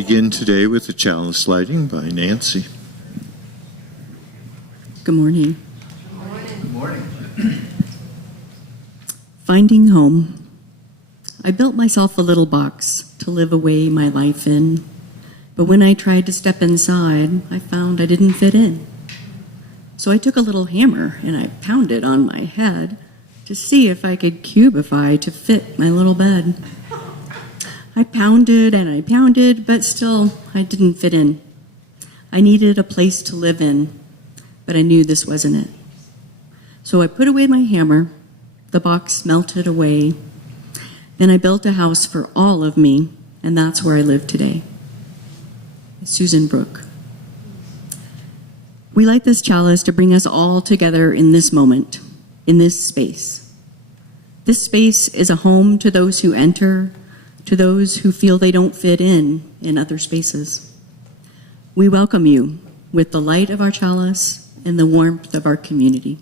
begin today with the Chalice lighting by Nancy. Good morning. Good morning. Finding home. I built myself a little box to live away my life in, but when I tried to step inside, I found I didn't fit in. So I took a little hammer and I pounded on my head to see if I could cubify to fit my little bed. I pounded and I pounded, but still I didn't fit in. I needed a place to live in, but I knew this wasn't it. So I put away my hammer, the box melted away. Then I built a house for all of me, and that's where I live today. Susan Brooke. We light this chalice to bring us all together in this moment, in this space. This space is a home to those who enter, to those who feel they don't fit in other spaces. We welcome you with the light of our chalice and the warmth of our community.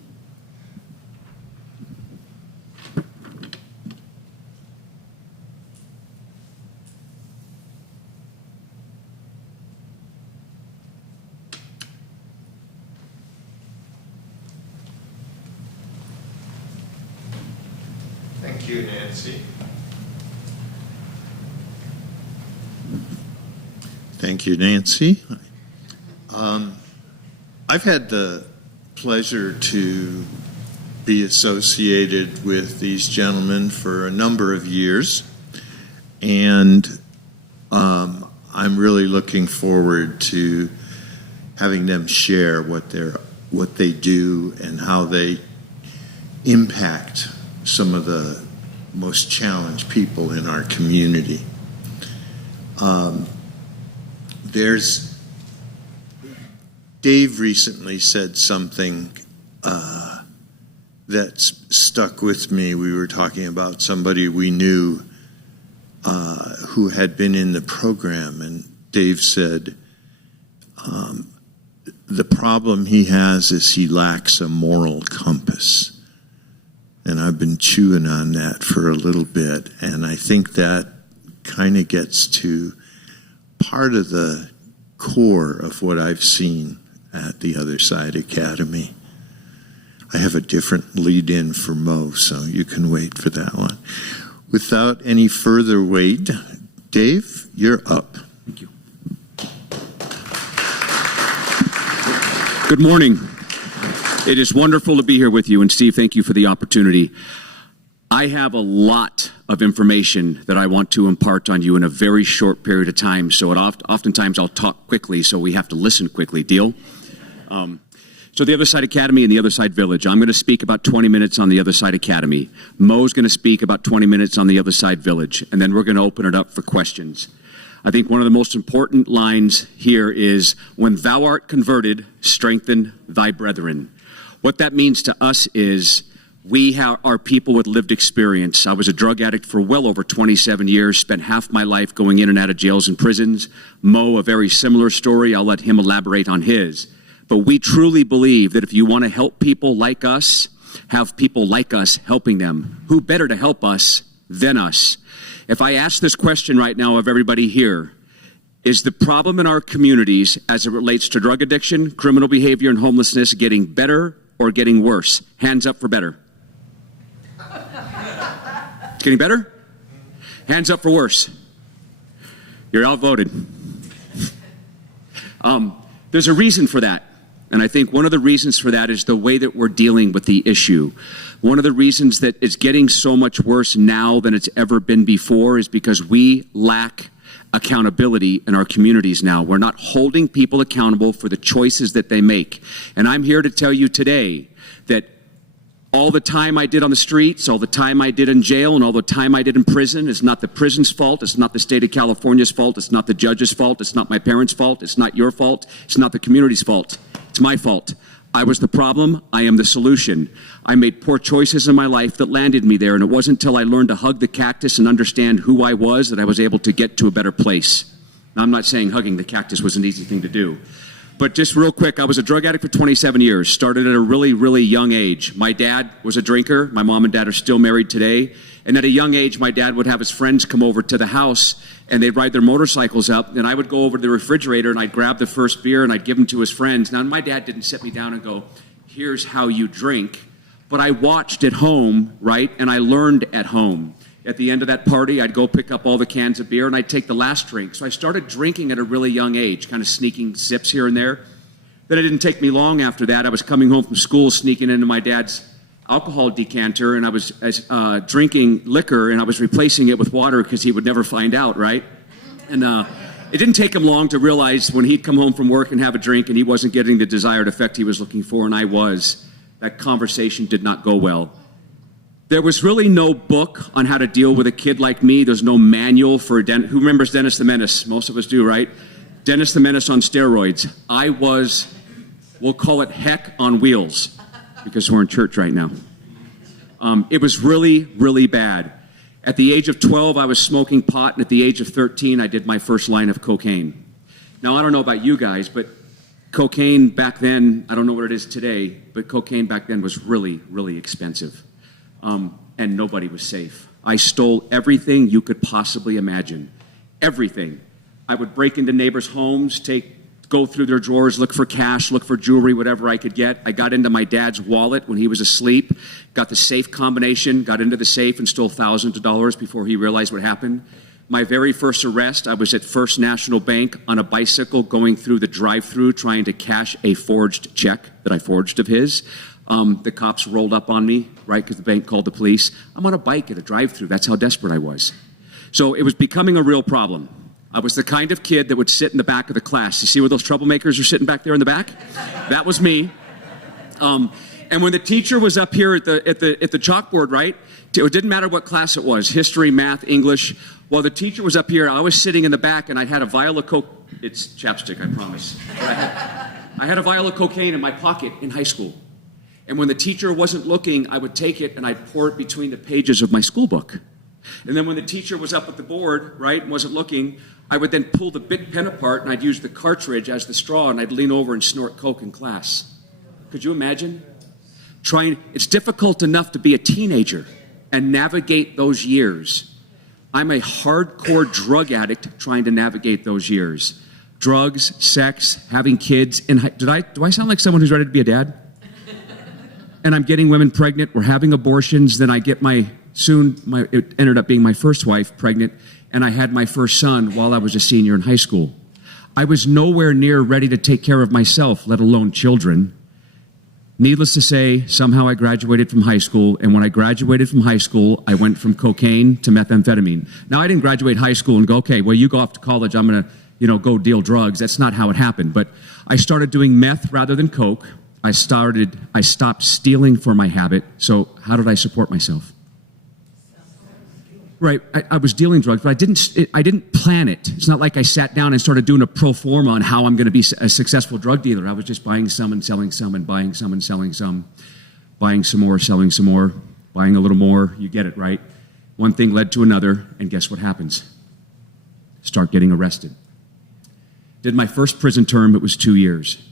Thank you, Nancy. Thank you, Nancy. I've had the pleasure to be associated with these gentlemen for a number of years, and I'm really looking forward to having them share what they do and how they impact some of the most challenged people in our community. Dave recently said something that stuck with me. We were talking about somebody we knew who had been in the program, and Dave said, the problem he has is he lacks a moral compass. And I've been chewing on that for a little bit, and I think that kind of gets to part of the core of what I've seen at the Other Side Academy. I have a different lead-in for Moe, so you can wait for that one. Without any further wait, Dave, you're up. Thank you. Good morning. It is wonderful to be here with you, and Steve, thank you for the opportunity. I have a lot of information that I want to impart on you in a very short period of time, so oftentimes I'll talk quickly, so we have to listen quickly. Deal? So the Other Side Academy and the Other Side Village. I'm going to speak about 20 minutes on the Other Side Academy. Mo's going to speak about 20 minutes on the Other Side Village, and then we're going to open it up for questions. I think one of the most important lines here is, when thou art converted, strengthen thy brethren. What that means to us is we are people with lived experience. I was a drug addict for well over 27 years, spent half my life going in and out of jails and prisons. Moe, a very similar story. I'll let him elaborate on his. But we truly believe that if you want to help people like us, have people like us helping them. Who better to help us than us? If I ask this question right now of everybody here, is the problem in our communities as it relates to drug addiction, criminal behavior, and homelessness getting better or getting worse? Hands up for better. It's getting better? Hands up for worse. You're outvoted. There's a reason for that. And I think one of the reasons for that is the way that we're dealing with the issue. One of the reasons that it's getting so much worse now than it's ever been before is because we lack accountability in our communities now. We're not holding people accountable for the choices that they make. And I'm here to tell you today that all the time I did on the streets, all the time I did in jail, and all the time I did in prison is not the prison's fault. It's not the state of California's fault. It's not the judge's fault. It's not my parents' fault. It's not your fault. It's not the community's fault. It's my fault. I was the problem. I am the solution. I made poor choices in my life that landed me there, and it wasn't until I learned to hug the cactus and understand who I was that I was able to get to a better place. Now, I'm not saying hugging the cactus was an easy thing to do. But just real quick, I was a drug addict for 27 years, started at a really, really young age. My dad was a drinker. My mom and dad are still married today. And at a young age, my dad would have his friends come over to the house, and they'd ride their motorcycles up, and I would go over to the refrigerator, and I'd grab the first beer, and I'd give them to his friends. Now, my dad didn't sit me down and go, here's how you drink. But I watched at home, right, and I learned at home. At the end of that party, I'd go pick up all the cans of beer, and I'd take the last drink. So I started drinking at a really young age, kind of sneaking sips here and there. Then it didn't take me long after that. I was coming home from school, sneaking into my dad's alcohol decanter, and I was drinking liquor, and I was replacing it with water because he would never find out, right? And it didn't take him long to realize when he'd come home from work and have a drink and he wasn't getting the desired effect he was looking for, and I was, that conversation did not go well. There was really no book on how to deal with a kid like me. There's no manual for who remembers Dennis the Menace? Most of us do, right? Dennis the Menace on steroids. I was, we'll call it heck on wheels, because we're in church right now. It was really, really bad. At the age of 12, I was smoking pot, and at the age of 13, I did my first line of cocaine. Now, I don't know about you guys, but cocaine back then, I don't know what it is today, but cocaine back then was really, really expensive. And nobody was safe. I stole everything you could possibly imagine. Everything. I would break into neighbors' homes, go through their drawers, look for cash, look for jewelry, whatever I could get. I got into my dad's wallet when he was asleep, got the safe combination, got into the safe and stole thousands of dollars before he realized what happened. My very first arrest, I was at First National Bank on a bicycle going through the drive-thru trying to cash a forged check that I forged of his. The cops rolled up on me, right, because the bank called the police. I'm on a bike at a drive-thru. That's how desperate I was. So it was becoming a real problem. I was the kind of kid that would sit in the back of the class. You see where those troublemakers are sitting back there in the back? That was me. And when the teacher was up here at the chalkboard, right, it didn't matter what class it was, history, math, English. While the teacher was up here, I was sitting in the back, and I had a vial of coke. It's chapstick, I promise. But I had a vial of cocaine in my pocket in high school. And when the teacher wasn't looking, I would take it and I'd pour it between the pages of my school book. And then when the teacher was up at the board, right, and wasn't looking, I would then pull the big pen apart and I'd use the cartridge as the straw and I'd lean over and snort coke in class. Could you imagine? It's difficult enough to be a teenager and navigate those years. I'm a hardcore drug addict trying to navigate those years. Drugs, sex, having kids. Do I sound like someone who's ready to be a dad? And I'm getting women pregnant. We're having abortions. Then I get it ended up being my first wife pregnant, and I had my first son while I was a senior in high school. I was nowhere near ready to take care of myself, let alone children. Needless to say, somehow I graduated from high school, and when I graduated from high school, I went from cocaine to methamphetamine. Now, I didn't graduate high school and go, okay, well, you go off to college, I'm going to, go deal drugs. That's not how it happened. But I started doing meth rather than coke. I stopped stealing for my habit. So how did I support myself? Right, I was dealing drugs, but I didn't plan it. It's not like I sat down and started doing a pro forma on how I'm going to be a successful drug dealer. I was just buying some and selling some and buying some and selling some, buying some more, selling some more, buying a little more. You get it, right? One thing led to another, and guess what happens? Start getting arrested. Did my first prison term, it was 2 years.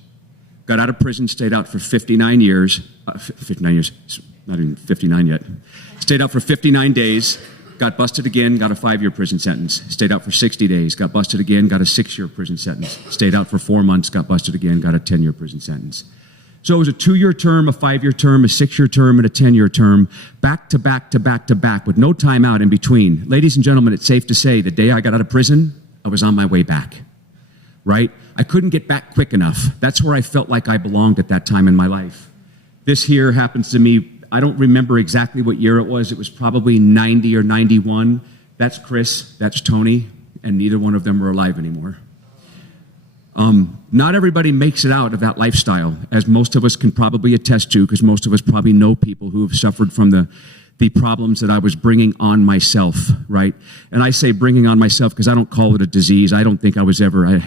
Got out of prison, stayed out for 59 years. 59 years, not even 59 yet. Stayed out for 59 days. Got busted again, got a 5-year prison sentence. Stayed out for 60 days, got busted again, got a 6-year prison sentence. Stayed out for 4 months, got busted again, got a 10-year prison sentence. So it was a 2-year term, a 5-year term, a 6-year term, and a 10-year term, back to back to back to back, with no time out in between. Ladies and gentlemen, it's safe to say the day I got out of prison, I was on my way back, right? I couldn't get back quick enough. That's where I felt like I belonged at that time in my life. This here happens to me. I don't remember exactly what year it was. It was probably 90 or 91. That's Chris, that's Tony, and neither one of them are alive anymore. Not everybody makes it out of that lifestyle, as most of us can probably attest to, because most of us probably know people who have suffered from the problems that I was bringing on myself, right? And I say bringing on myself because I don't call it a disease. I don't think I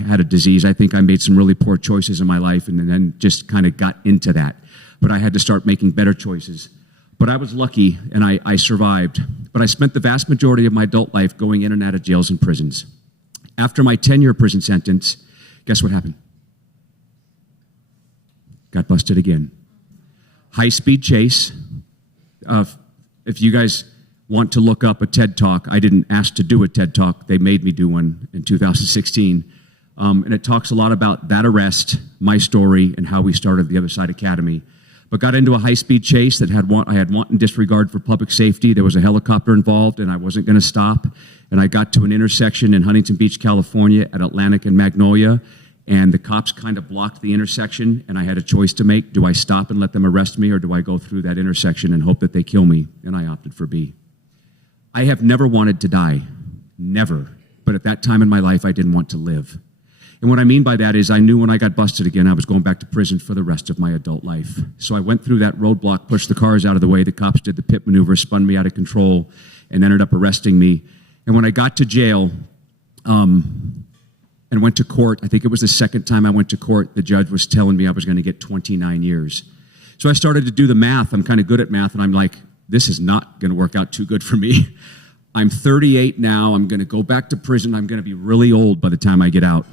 had a disease. I think I made some really poor choices in my life and then just kind of got into that. But I had to start making better choices. But I was lucky, and I survived. But I spent the vast majority of my adult life going in and out of jails and prisons. After my 10-year prison sentence, guess what happened? Got busted again. High-speed chase. If you guys want to look up a TED Talk. I didn't ask to do a TED Talk. They made me do one in 2016. And it talks a lot about that arrest, my story, and how we started the Other Side Academy. But got into a high-speed chase that I had wanton disregard for public safety. There was a helicopter involved, and I wasn't going to stop. And I got to an intersection in Huntington Beach, California, at Atlantic and Magnolia, and the cops kind of blocked the intersection, and I had a choice to make. Do I stop and let them arrest me, or do I go through that intersection and hope that they kill me? And I opted for B. I have never wanted to die. Never. But at that time in my life, I didn't want to live. And what I mean by that is I knew when I got busted again, I was going back to prison for the rest of my adult life. So I went through that roadblock, pushed the cars out of the way. The cops did the pit maneuver, spun me out of control, and ended up arresting me. And when I got to jail and went to court, I think it was the second time I went to court, the judge was telling me I was going to get 29 years. So I started to do the math. I'm kind of good at math, and I'm like, this is not going to work out too good for me. I'm 38 now. I'm going to go back to prison. I'm going to be really old by the time I get out.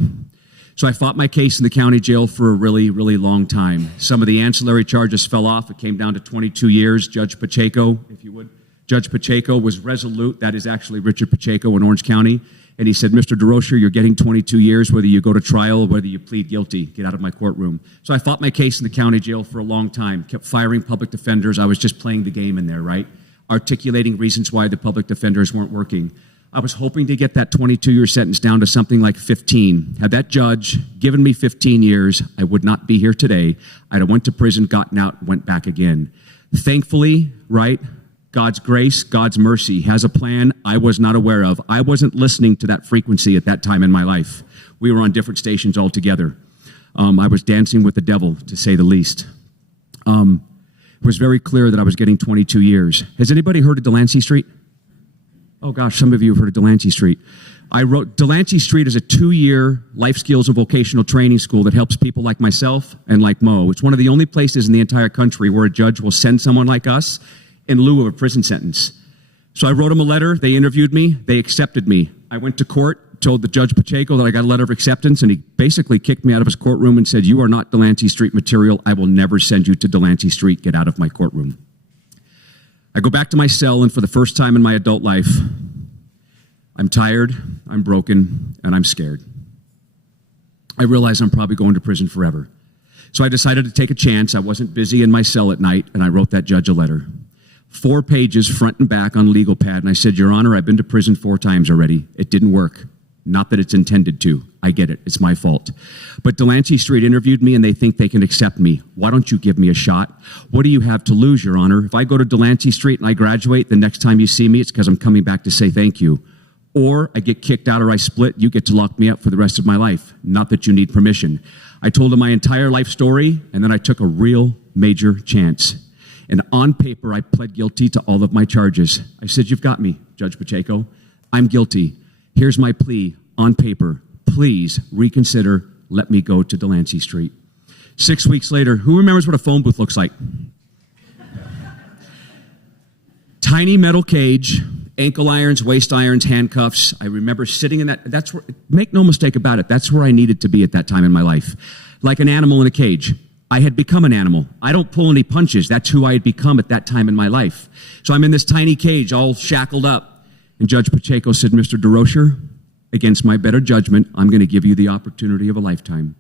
So I fought my case in the county jail for a really, really long time. Some of the ancillary charges fell off. It came down to 22 years. Judge Pacheco, if you would. Judge Pacheco was resolute. That is actually Richard Pacheco in Orange County. And he said, Mr. Durocher, you're getting 22 years, whether you go to trial or whether you plead guilty. Get out of my courtroom. So I fought my case in the county jail for a long time, kept firing public defenders. I was just playing the game in there, right? Articulating reasons why the public defenders weren't working. I was hoping to get that 22-year sentence down to something like 15. Had that judge given me 15 years, I would not be here today. I'd have went to prison, gotten out, went back again. Thankfully, right, God's grace, God's mercy has a plan I was not aware of. I wasn't listening to that frequency at that time in my life. We were on different stations altogether. I was dancing with the devil, to say the least. It was very clear that I was getting 22 years. Has anybody heard of Delancey Street? Oh gosh, some of you have heard of Delancey Street. Delancey Street is a 2-year life skills and vocational training school that helps people like myself and like Moe. It's one of the only places in the entire country where a judge will send someone like us in lieu of a prison sentence. So I wrote them a letter. They interviewed me. They accepted me. I went to court, told the Judge Pacheco that I got a letter of acceptance, and he basically kicked me out of his courtroom and said, you are not Delancey Street material. I will never send you to Delancey Street. Get out of my courtroom. I go back to my cell, and for the first time in my adult life, I'm tired, I'm broken, and I'm scared. I realize I'm probably going to prison forever. So I decided to take a chance. I wasn't busy in my cell at night, and I wrote that judge a letter. 4 pages, front and back on legal pad, and I said, Your Honor, I've been to prison 4 times already. It didn't work. Not that it's intended to. I get it. It's my fault. But Delancey Street interviewed me, and they think they can accept me. Why don't you give me a shot? What do you have to lose, Your Honor? If I go to Delancey Street and I graduate, the next time you see me, it's because I'm coming back to say thank you. Or I get kicked out or I split, you get to lock me up for the rest of my life. Not that you need permission. I told him my entire life story, and then I took a real major chance. And on paper, I pled guilty to all of my charges. I said, you've got me, Judge Pacheco. I'm guilty. Here's my plea on paper. Please reconsider. Let me go to Delancey Street. 6 weeks later, who remembers what a phone booth looks like? Tiny metal cage, ankle irons, waist irons, handcuffs. I remember sitting in that. That's where, make no mistake about it, that's where I needed to be at that time in my life. Like an animal in a cage. I had become an animal. I don't pull any punches. That's who I had become at that time in my life. So I'm in this tiny cage, all shackled up. And Judge Pacheco said, Mr. Durocher, against my better judgment, I'm going to give you the opportunity of a lifetime.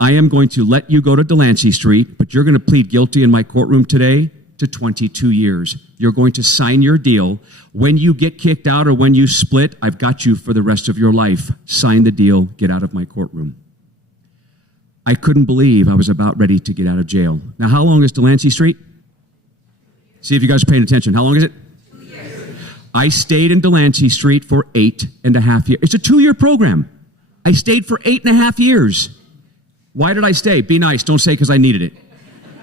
I am going to let you go to Delancey Street, but you're going to plead guilty in my courtroom today to 22 years. You're going to sign your deal. When you get kicked out or when you split, I've got you for the rest of your life. Sign the deal. Get out of my courtroom. I couldn't believe I was about ready to get out of jail. Now, how long is Delancey Street? See if you guys are paying attention. How long is it? 2 years. I stayed in Delancey Street for 8.5 years. It's a 2-year program. I stayed for 8.5 years. Why did I stay? Be nice. Don't say because I needed it.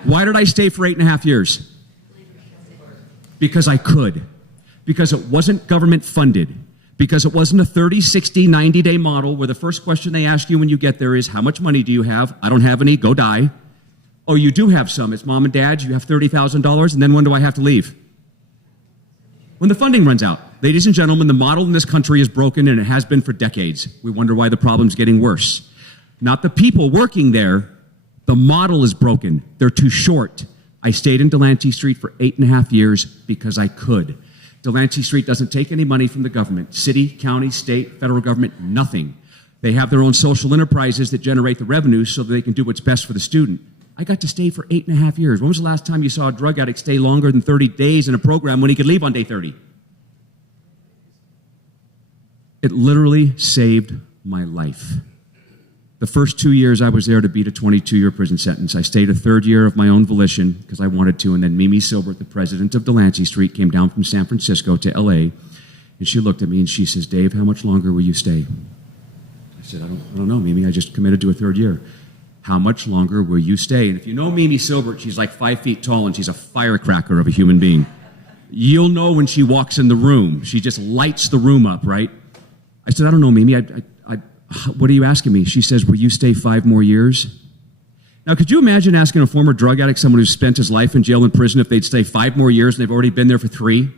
Why did I stay for 8.5 years? Because I could. Because it wasn't government funded. Because it wasn't a 30, 60, 90-day model where the first question they ask you when you get there is, how much money do you have? I don't have any. Go die. Oh, you do have some. It's mom and dad. You have $30,000. And then when do I have to leave? When the funding runs out. Ladies and gentlemen, the model in this country is broken, and it has been for decades. We wonder why the problem's getting worse. Not the people working there. The model is broken. They're too short. I stayed in Delancey Street for 8.5 years because I could. Delancey Street doesn't take any money from the government. City, county, state, federal government, nothing. They have their own social enterprises that generate the revenue so that they can do what's best for the student. I got to stay for 8.5 years. When was the last time you saw a drug addict stay longer than 30 days in a program when he could leave on day 30? It literally saved my life. The first 2 years I was there to beat a 22-year prison sentence. I stayed a third year of my own volition because I wanted to, and then Mimi Silbert, the president of Delancey Street, came down from San Francisco to LA, and she looked at me and she says, Dave, how much longer will you stay? I said, I don't know, Mimi. I just committed to a third year. How much longer will you stay? And if you know Mimi Silbert, she's like 5 feet tall and she's a firecracker of a human being. You'll know when she walks in the room. She just lights the room up, right? I said, I don't know, Mimi. What are you asking me? She says, will you stay 5 more years? Now, could you imagine asking a former drug addict, someone who's spent his life in jail and prison, if they'd stay 5 more years and they've already been there for 3?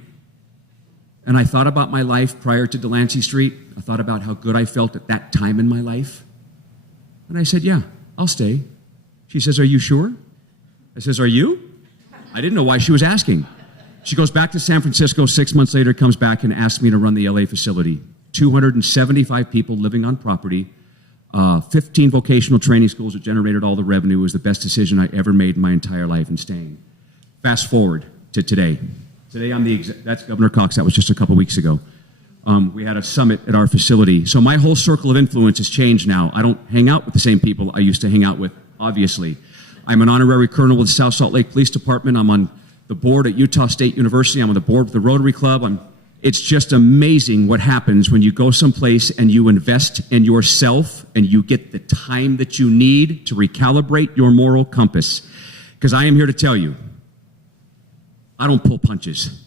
And I thought about my life prior to Delancey Street. I thought about how good I felt at that time in my life. And I said, yeah, I'll stay. She says, are you sure? I says, are you? I didn't know why she was asking. She goes back to San Francisco 6 months later, comes back and asks me to run the LA facility. 275 people living on property, 15 vocational training schools that generated all the revenue. Was the best decision I ever made in my entire life in staying. Fast forward to today. Today I'm that's Governor Cox. That was just a couple weeks ago. We had a summit at our facility. So my whole circle of influence has changed now. I don't hang out with the same people I used to hang out with, obviously. I'm an honorary colonel with the South Salt Lake Police Department. I'm on the board at Utah State University. I'm on the board with the Rotary Club. It's just amazing what happens when you go someplace and you invest in yourself and you get the time that you need to recalibrate your moral compass. Because I am here to tell you, I don't pull punches.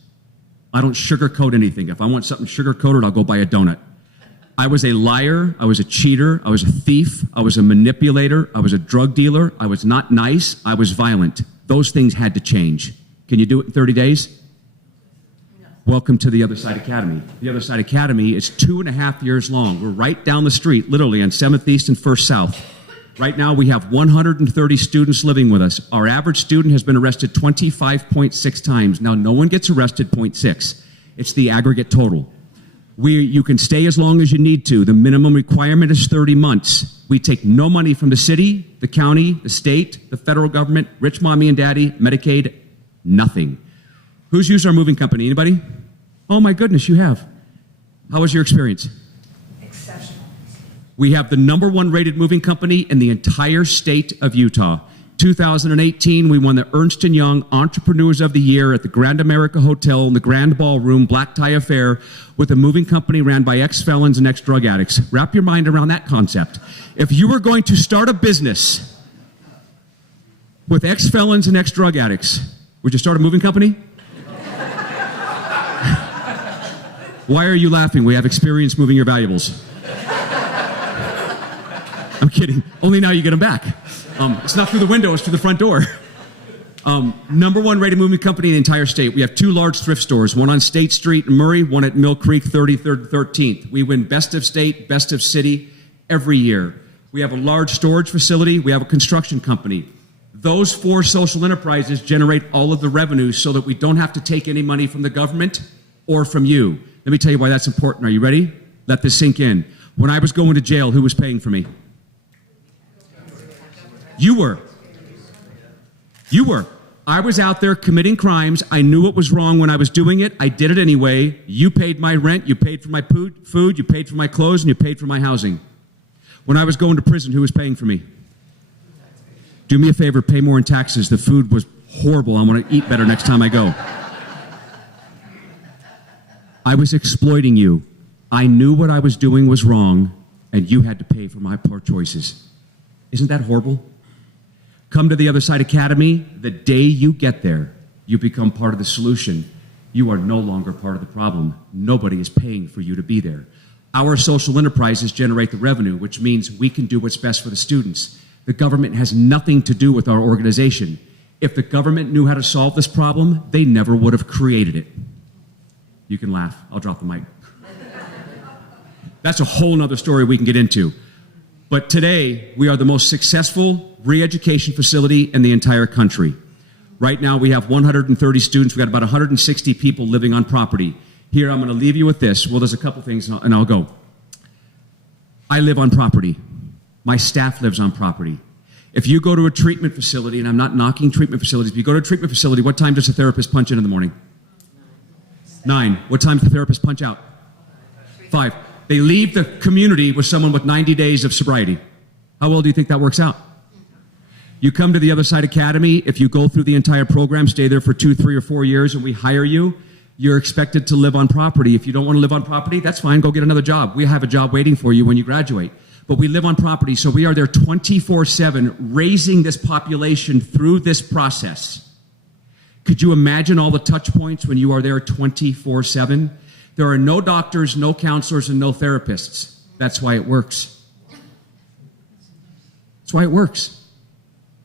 I don't sugarcoat anything. If I want something sugar-coated, I'll go buy a donut. I was a liar. I was a cheater. I was a thief. I was a manipulator. I was a drug dealer. I was not nice. I was violent. Those things had to change. Can you do it in 30 days? Welcome to the Other Side Academy. The Other Side Academy is 2.5 years long. We're right down the street, literally on 7th East and 1st South. Right now, we have 130 students living with us. Our average student has been arrested 25.6 times. Now, no one gets arrested 0.6. It's the aggregate total. You can stay as long as you need to. The minimum requirement is 30 months. We take no money from the city, the county, the state, the federal government, rich mommy and daddy, Medicaid, nothing. Who's used our moving company? Anybody? Oh my goodness, you have. How was your experience? Exceptional. We have the #1 rated moving company in the entire state of Utah. 2018, we won the Ernst & Young Entrepreneurs of the Year at the Grand America Hotel in the Grand Ballroom Black Tie Affair with a moving company ran by ex-felons and ex-drug addicts. Wrap your mind around that concept. If you were going to start a business with ex-felons and ex-drug addicts, would you start a moving company? Why are you laughing? We have experience moving your valuables. I'm kidding. Only now you get them back. It's not through the window, it's through the front door. #1 rated moving company in the entire state. We have 2 large thrift stores, one on State Street in Murray, one at Mill Creek, 33rd and 13th. We win best of state, best of city every year. We have a large storage facility. We have a construction company. Those 4 social enterprises generate all of the revenue so that we don't have to take any money from the government or from you. Let me tell you why that's important. Are you ready? Let this sink in. When I was going to jail, who was paying for me? You were. You were. I was out there committing crimes. I knew what was wrong when I was doing it. I did it anyway. You paid my rent. You paid for my food. You paid for my clothes, and you paid for my housing. When I was going to prison, who was paying for me? Do me a favor, pay more in taxes. The food was horrible. I want to eat better next time I go. I was exploiting you. I knew what I was doing was wrong, and you had to pay for my poor choices. Isn't that horrible? Come to the Other Side Academy. The day you get there, you become part of the solution. You are no longer part of the problem. Nobody is paying for you to be there. Our social enterprises generate the revenue, which means we can do what's best for the students. The government has nothing to do with our organization. If the government knew how to solve this problem, they never would have created it. You can laugh. I'll drop the mic. That's a whole nother story we can get into. But today, we are the most successful re-education facility in the entire country. Right now, we have 130 students. We've got about 160 people living on property. Here, I'm going to leave you with this. Well, there's a couple things, and I'll go. I live on property. My staff lives on property. If you go to a treatment facility, and I'm not knocking treatment facilities, if you go to a treatment facility, what time does a therapist punch in the morning? 9. What time does the therapist punch out? 5. They leave the community with someone with 90 days of sobriety. How well do you think that works out? You come to the Other Side Academy, if you go through the entire program, stay there for 2, 3, or 4 years, and we hire you, you're expected to live on property. If you don't want to live on property, that's fine, go get another job. We have a job waiting for you when you graduate. But we live on property, so we are there 24/7, raising this population through this process. Could you imagine all the touch points when you are there 24/7? There are no doctors, no counselors, and no therapists. That's why it works. That's why it works.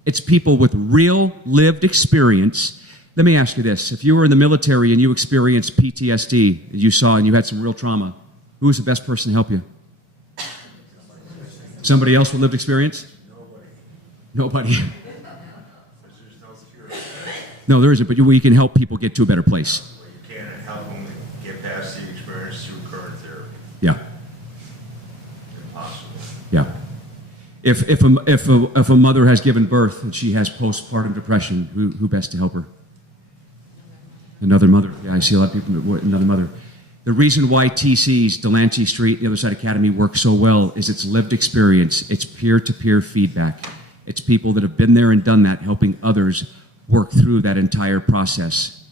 It's people with real lived experience. Let me ask you this. If you were in the military and you experienced PTSD, you saw and you had some real trauma, who was the best person to help you? Somebody else with lived experience? Nobody. No, there isn't, but we can help people get to a better place. You can't help them get past the experience through current therapy. Yeah. Impossible. Yeah. If a mother has given birth and she has postpartum depression, who best to help her? Another mother. Yeah, I see a lot of people. Another mother. The reason why TC's, Delancey Street, the Other Side Academy work so well is it's lived experience. It's peer-to-peer feedback. It's people that have been there and done that, helping others work through that entire process.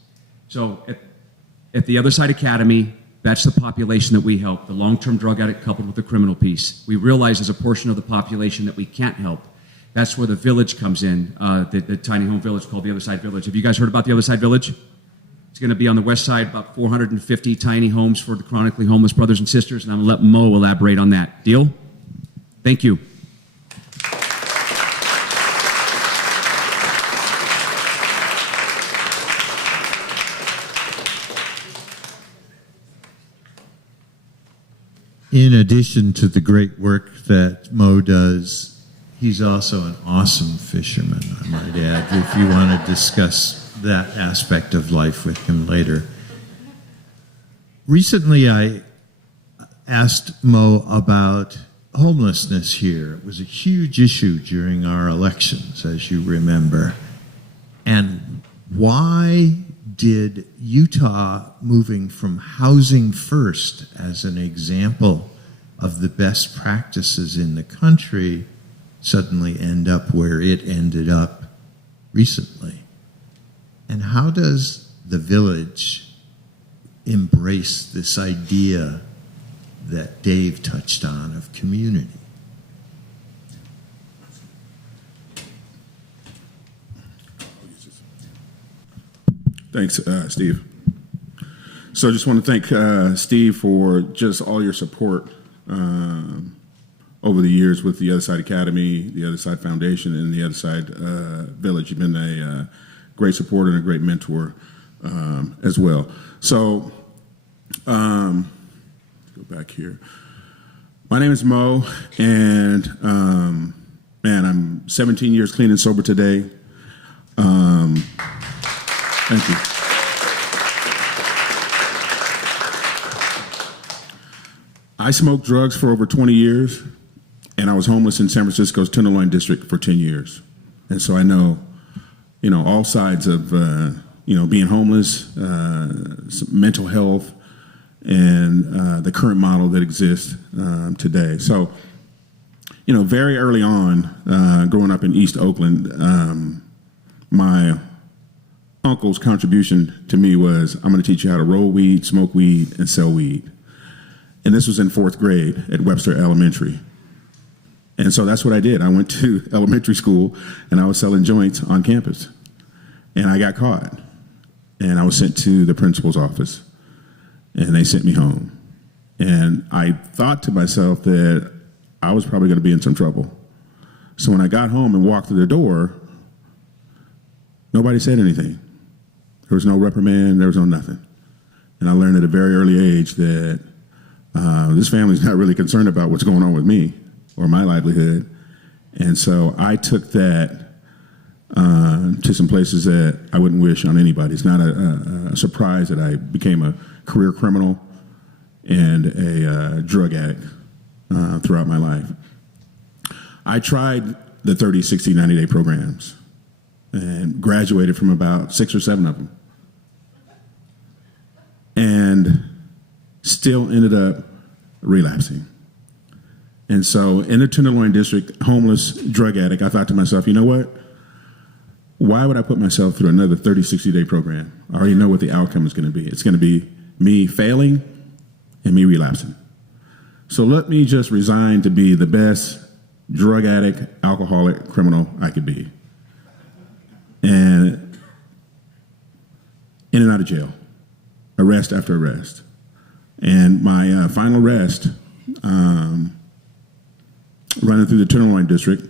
So at the Other Side Academy, that's the population that we help, the long-term drug addict coupled with the criminal piece. We realize there's a portion of the population that we can't help. That's where the village comes in, the tiny home village called the Other Side Village. Have you guys heard about the Other Side Village? It's going to be on the west side, about 450 tiny homes for the chronically homeless brothers and sisters, and I'm going to let Moe elaborate on that. Deal? Thank you. In addition to the great work that Moe does, he's also an awesome fisherman, I might add, if you want to discuss that aspect of life with him later. Recently, I asked Moe about homelessness here. It was a huge issue during our elections, as you remember. And why did Utah moving from housing first as an example of the best practices in the country suddenly end up where it ended up recently? And how does the village embrace this idea that Dave touched on of community? Thanks, Steve. So I just want to thank Steve for just all your support over the years with the Other Side Academy, the Other Side Foundation, and the Other Side Village. You've been a great supporter and a great mentor as well. So, let's go back here. My name is Moe, and man, I'm 17 years clean and sober today. Thank you. I smoked drugs for over 20 years, and I was homeless in San Francisco's Tenderloin district for 10 years. And so I know, all sides of, being homeless, mental health, and the current model that exists today. So, very early on, growing up in East Oakland, my uncle's contribution to me was, I'm going to teach you how to roll weed, smoke weed, and sell weed. And this was in 4th grade at Webster Elementary. And so that's what I did. I went to elementary school, and I was selling joints on campus. And I got caught. And I was sent to the principal's office. And they sent me home. And I thought to myself that I was probably going to be in some trouble. So when I got home and walked through the door, nobody said anything. There was no reprimand. There was no nothing. And I learned at a very early age that this family's not really concerned about what's going on with me or my livelihood. And so I took that to some places that I wouldn't wish on anybody. It's not a surprise that I became a career criminal and a drug addict throughout my life. I tried the 30, 60, 90-day programs and graduated from about 6 or 7 of them. And still ended up relapsing. And so in the Tenderloin district, homeless drug addict, I thought to myself, you know what? Why would I put myself through another 30, 60-day program? I already know what the outcome is going to be. It's going to be me failing and me relapsing. So let me just resign to be the best drug addict, alcoholic, criminal I could be. And in and out of jail, arrest after arrest. And my final arrest, running through the Tenderloin district,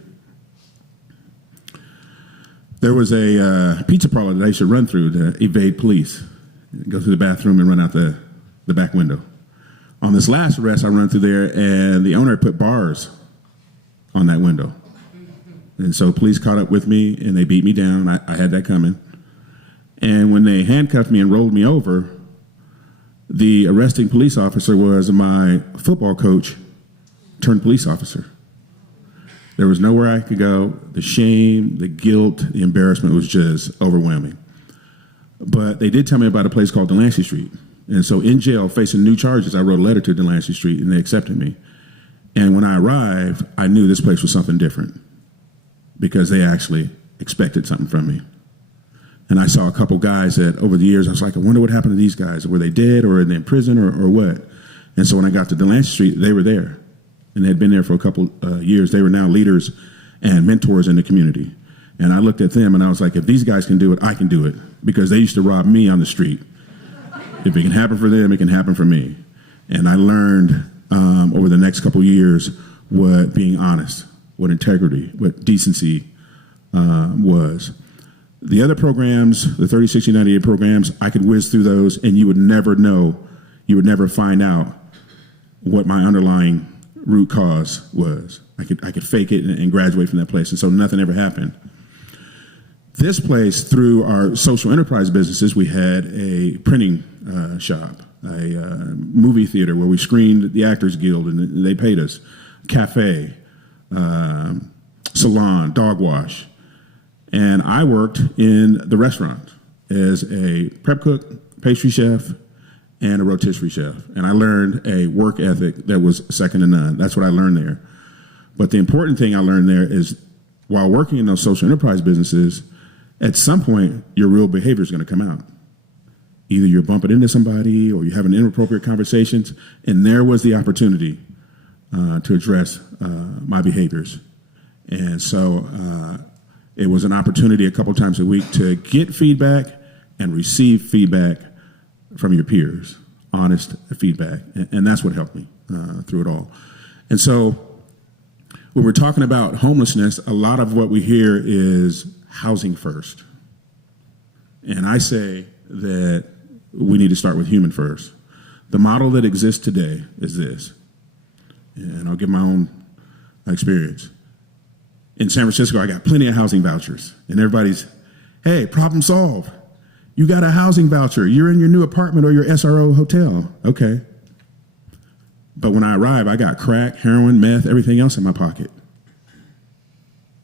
there was a pizza parlor that I used to run through to evade police, go through the bathroom and run out the back window. On this last arrest, I run through there, and the owner put bars on that window. And so police caught up with me, and they beat me down. I had that coming. And when they handcuffed me and rolled me over, the arresting police officer was my football coach turned police officer. There was nowhere I could go. The shame, the guilt, the embarrassment was just overwhelming. But they did tell me about a place called Delancey Street. And so in jail, facing new charges, I wrote a letter to Delancey Street, and they accepted me. And when I arrived, I knew this place was something different because they actually expected something from me. And I saw a couple guys that over the years, I was like, I wonder what happened to these guys. Were they dead or were they in prison or what? And so when I got to Delancey Street, they were there. And they had been there for a couple years. They were now leaders and mentors in the community. And I looked at them and I was like, if these guys can do it, I can do it. Because they used to rob me on the street. If it can happen for them, it can happen for me. And I learned over the next couple years what being honest, what integrity, what decency was. The other programs, the 30, 60, 90-day programs, I could whiz through those and you would never know, you would never find out what my underlying root cause was. I could fake it and graduate from that place, and so nothing ever happened. This place, through our social enterprise businesses, we had a printing shop, a movie theater where we screened the Actors Guild and they paid us, cafe, salon, dog wash. And I worked in the restaurant as a prep cook, pastry chef, and a rotisserie chef. And I learned a work ethic that was second to none. That's what I learned there. But the important thing I learned there is while working in those social enterprise businesses, at some point, your real behavior is going to come out. Either you're bumping into somebody or you're having inappropriate conversations. And there was the opportunity to address my behaviors. And so it was an opportunity a couple times a week to get feedback and receive feedback from your peers, honest feedback. And that's what helped me through it all. And so when we're talking about homelessness, a lot of what we hear is housing first. And I say that we need to start with human first. The model that exists today is this, and I'll give my own experience. In San Francisco, I got plenty of housing vouchers, and everybody's, hey, problem solved. You got a housing voucher. You're in your new apartment or your SRO hotel. Okay. But when I arrive, I got crack, heroin, meth, everything else in my pocket.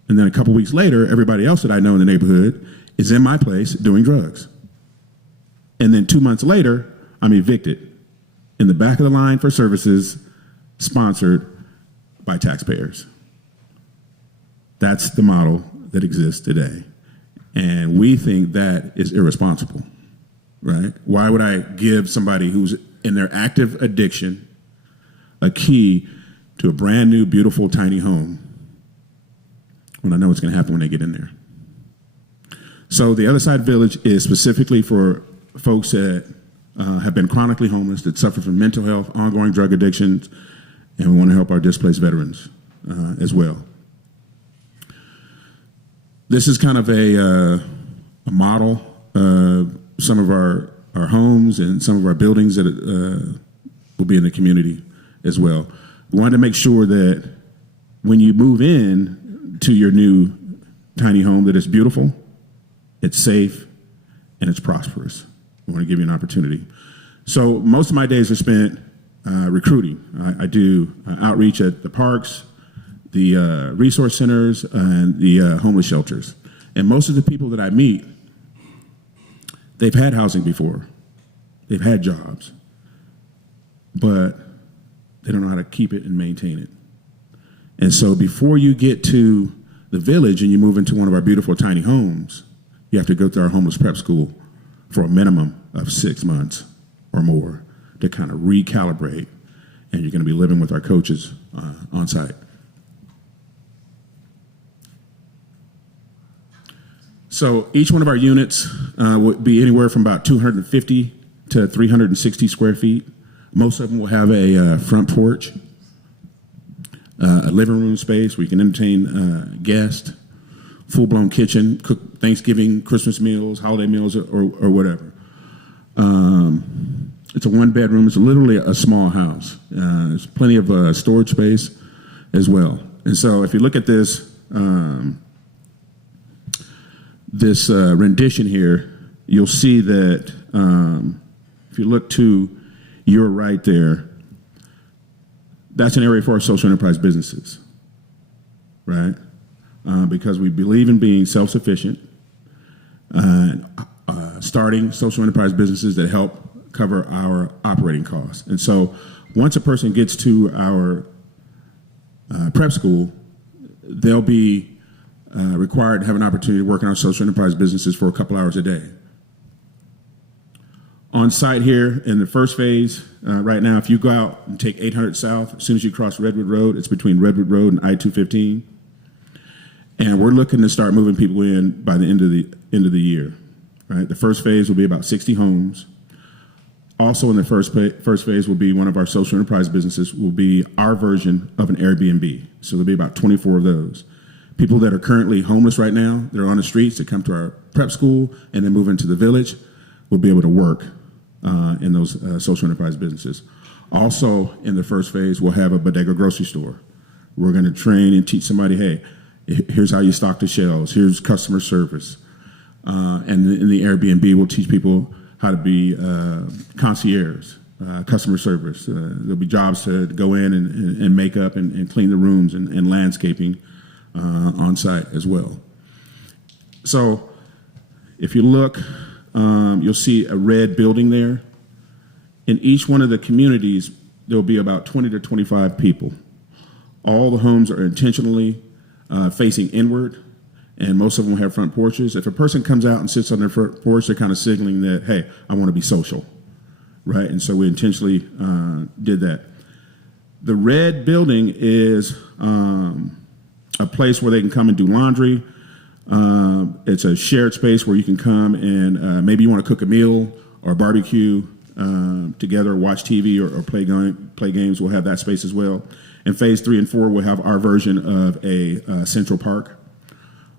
And then a couple weeks later, everybody else that I know in the neighborhood is in my place doing drugs. And then 2 months later, I'm evicted in the back of the line for services sponsored by taxpayers. That's the model that exists today. And we think that is irresponsible, right? Why would I give somebody who's in their active addiction a key to a brand new, beautiful, tiny home when I know what's going to happen when they get in there? So the Other Side Village is specifically for folks that have been chronically homeless, that suffer from mental health, ongoing drug addictions, and we want to help our displaced veterans as well. This is kind of a model of some of our homes and some of our buildings that will be in the community as well. We wanted to make sure that when you move in to your new tiny home, that it's beautiful, it's safe, and it's prosperous. We want to give you an opportunity. So most of my days are spent recruiting. I do outreach at the parks, the resource centers, and the homeless shelters. And most of the people that I meet, they've had housing before. They've had jobs. But they don't know how to keep it and maintain it. And so before you get to the village and you move into one of our beautiful tiny homes, you have to go through our homeless prep school for a minimum of 6 months or more to kind of recalibrate, and you're going to be living with our coaches on site. So each one of our units would be anywhere from about 250 to 360 square feet. Most of them will have a front porch, a living room space where you can entertain guests, full-blown kitchen, cook Thanksgiving, Christmas meals, holiday meals, or whatever. It's a one-bedroom. It's literally a small house. There's plenty of storage space as well. And so if you look at this rendition here, you'll see that if you look to your right there, that's an area for our social enterprise businesses, right? Because we believe in being self-sufficient, starting social enterprise businesses that help cover our operating costs. And so once a person gets to our prep school, they'll be required to have an opportunity to work in our social enterprise businesses for a couple hours a day. On site here in the first phase, right now, if you go out and take 800 South, as soon as you cross Redwood Road, it's between Redwood Road and I-215. And we're looking to start moving people in by the end of the year, right? The first phase will be about 60 homes. Also in the first phase will be one of our social enterprise businesses will be our version of an Airbnb. So there'll be about 24 of those. People that are currently homeless right now, they're on the streets, they come to our prep school and then move into the village, will be able to work in those social enterprise businesses. Also in the first phase, we'll have a bodega grocery store. We're going to train and teach somebody, hey, here's how you stock the shelves, here's customer service. And in the Airbnb, we'll teach people how to be concierge, customer service. There'll be jobs to go in and make up and clean the rooms and landscaping on site as well. So if you look, you'll see a red building there. In each one of the communities, there'll be about 20 to 25 people. All the homes are intentionally facing inward, and most of them have front porches. If a person comes out and sits on their front porch, they're kind of signaling that, hey, I want to be social, right? And so we intentionally did that. The red building is a place where they can come and do laundry. It's a shared space where you can come and maybe you want to cook a meal or barbecue together, watch TV or play games. We'll have that space as well. In phase 3 and 4, we'll have our version of a Central Park.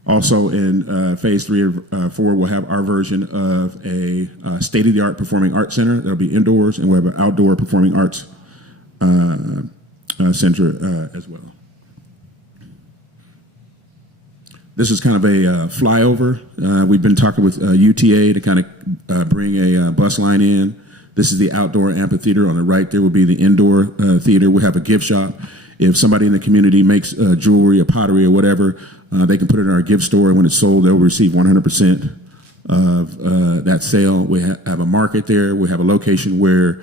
Also in phase 3 or 4, we'll have our version of a state-of-the-art performing arts center. That'll be indoors, and we'll have an outdoor performing arts center as well. This is kind of a flyover. We've been talking with UTA to kind of bring a bus line in. This is the outdoor amphitheater. On the right there will be the indoor theater. We'll have a gift shop. If somebody in the community makes jewelry, or pottery, or whatever, they can put it in our gift store, and when it's sold, they'll receive 100% of that sale. We have a market there. We have a location where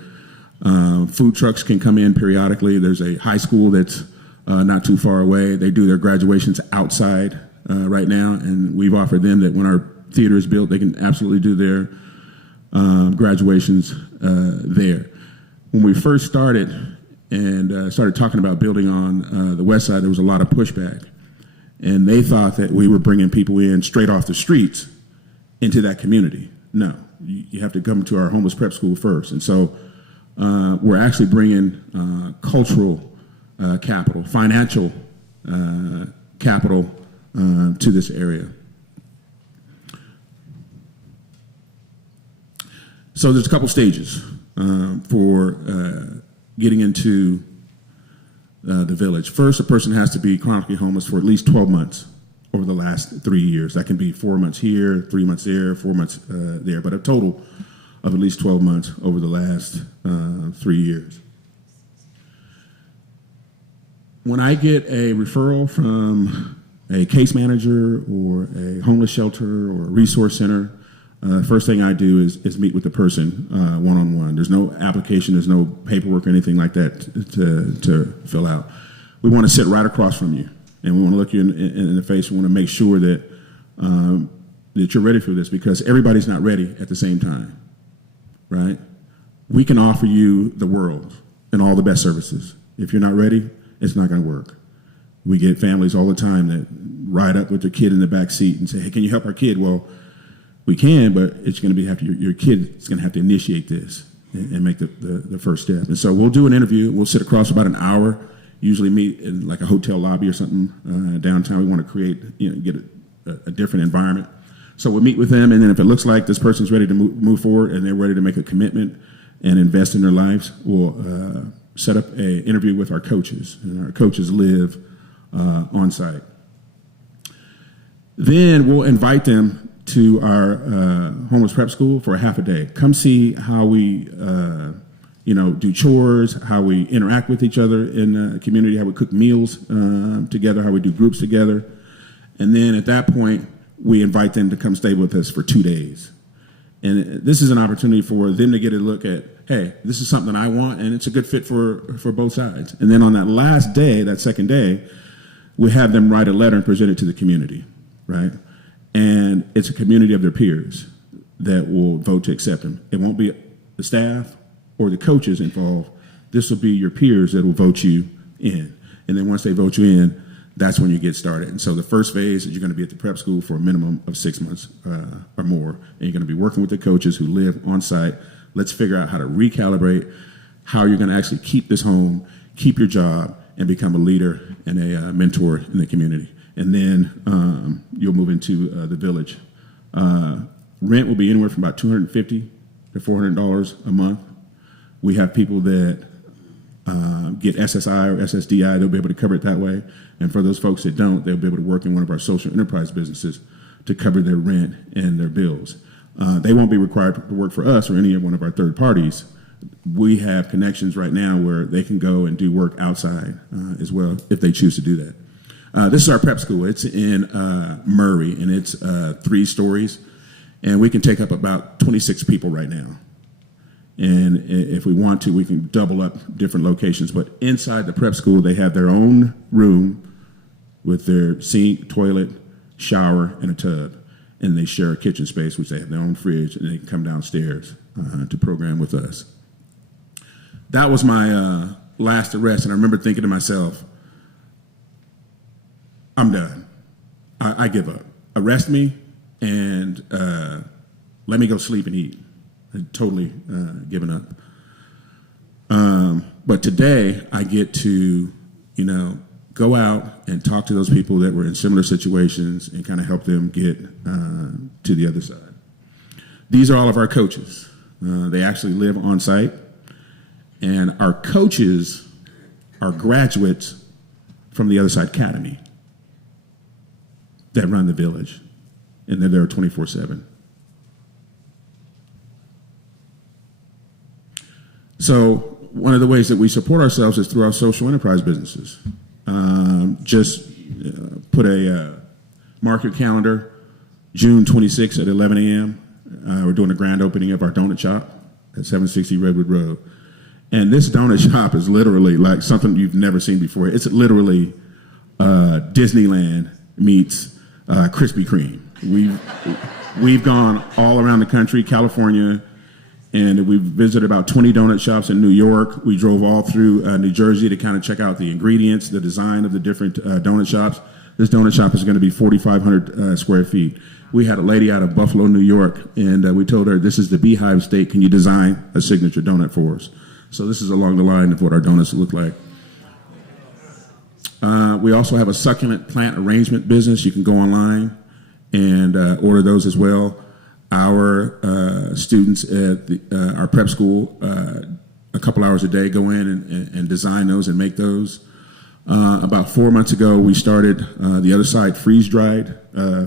food trucks can come in periodically. There's a high school that's not too far away. They do their graduations outside right now, and we've offered them that when our theater is built, they can absolutely do their graduations there. When we first started and started talking about building on the west side, there was a lot of pushback, and they thought that we were bringing people in straight off the streets into that community. No, you have to come to our homeless prep school first, and so we're actually bringing cultural capital, financial capital to this area. So there's a couple stages for getting into the village. First, a person has to be chronically homeless for at least 12 months over the last 3 years. That can be 4 months here, 3 months there, 4 months there, but a total of at least 12 months over the last 3 years. When I get a referral from a case manager or a homeless shelter or a resource center, first thing I do is meet with the person one-on-one. There's no application, there's no paperwork or anything like that to fill out. We want to sit right across from you, and we want to look you in the face. We want to make sure that that you're ready for this, because everybody's not ready at the same time, right? We can offer you the world and all the best services. If you're not ready, it's not going to work. We get families all the time that ride up with their kid in the back seat and say, hey, can you help our kid? Well, we can, but it's going to be your kid is going to have to initiate this and make the first step. And so we'll do an interview. We'll sit across about an hour, usually meet in like a hotel lobby or something downtown. We want to create, get a different environment. So we'll meet with them, and then if it looks like this person's ready to move forward and they're ready to make a commitment and invest in their lives, we'll set up an interview with our coaches. And our coaches live on site. Then we'll invite them to our homeless prep school for a half a day. Come see how we do chores, how we interact with each other in the community, how we cook meals together, how we do groups together. And then at that point, we invite them to come stay with us for 2 days. And this is an opportunity for them to get a look at, hey, this is something I want, and it's a good fit for both sides. And then on that last day, that second day, we have them write a letter and present it to the community, right? And it's a community of their peers that will vote to accept them. It won't be the staff or the coaches involved. This will be your peers that will vote you in. And then once they vote you in, that's when you get started. And so the first phase is you're going to be at the prep school for a minimum of 6 months or more. And you're going to be working with the coaches who live on site. Let's figure out how to recalibrate how you're going to actually keep this home, keep your job, and become a leader and a mentor in the community. And then you'll move into the village. Rent will be anywhere from about $250 to $400 a month. We have people that get SSI or SSDI, they'll be able to cover it that way. And for those folks that don't, they'll be able to work in one of our social enterprise businesses to cover their rent and their bills. They won't be required to work for us or any one of our third parties. We have connections right now where they can go and do work outside as well if they choose to do that. This is our prep school. It's in Murray, and it's 3 stories. And we can take up about 26 people right now. And if we want to, we can double up different locations. But inside the prep school, they have their own room with their sink, toilet, shower, and a tub. And they share a kitchen space, which they have their own fridge, and they can come downstairs to program with us. That was my last arrest, and I remember thinking to myself, I'm done. I give up. Arrest me and let me go sleep and eat. I'd totally given up. But today I get to, go out and talk to those people that were in similar situations and kind of help them get to the other side. These are all of our coaches. They actually live on site. And our coaches are graduates from the Other Side Academy that run the village. And they're there 24/7. So one of the ways that we support ourselves is through our social enterprise businesses. Just put a mark your calendar, June 26th at 11 a.m. We're doing a grand opening of our donut shop at 760 Redwood Road. And this donut shop is literally like something you've never seen before. It's literally Disneyland meets Krispy Kreme. We've gone all around the country, California, and we've visited about 20 donut shops in New York. We drove all through New Jersey to kind of check out the ingredients, the design of the different donut shops. This donut shop is going to be 4,500 square feet. We had a lady out of Buffalo, New York, and we told her, this is the Beehive State. Can you design a signature donut for us? So this is along the line of what our donuts look like. We also have a succulent plant arrangement business. You can go online and order those as well. Our students at our prep school, a couple hours a day, go in and design those and make those. About 4 months ago, we started the Other Side freeze-dried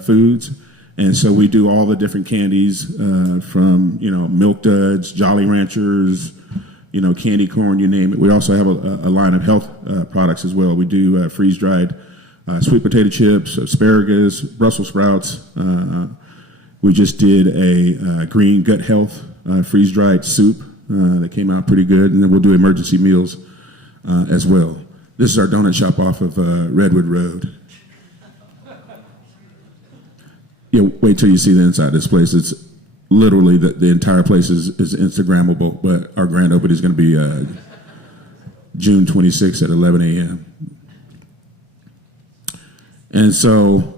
foods, And so we do all the different candies from, Milk Duds, Jolly Ranchers, candy corn, you name it. We also have a line of health products as well. We do freeze-dried sweet potato chips, asparagus, Brussels sprouts. We just did a green gut health freeze-dried soup that came out pretty good. And then we'll do emergency meals as well. This is our donut shop off of Redwood Road. Wait till you see the inside of this place. It's literally the entire place is Instagrammable, but our grand opening is going to be June 26th at 11 a.m. And so,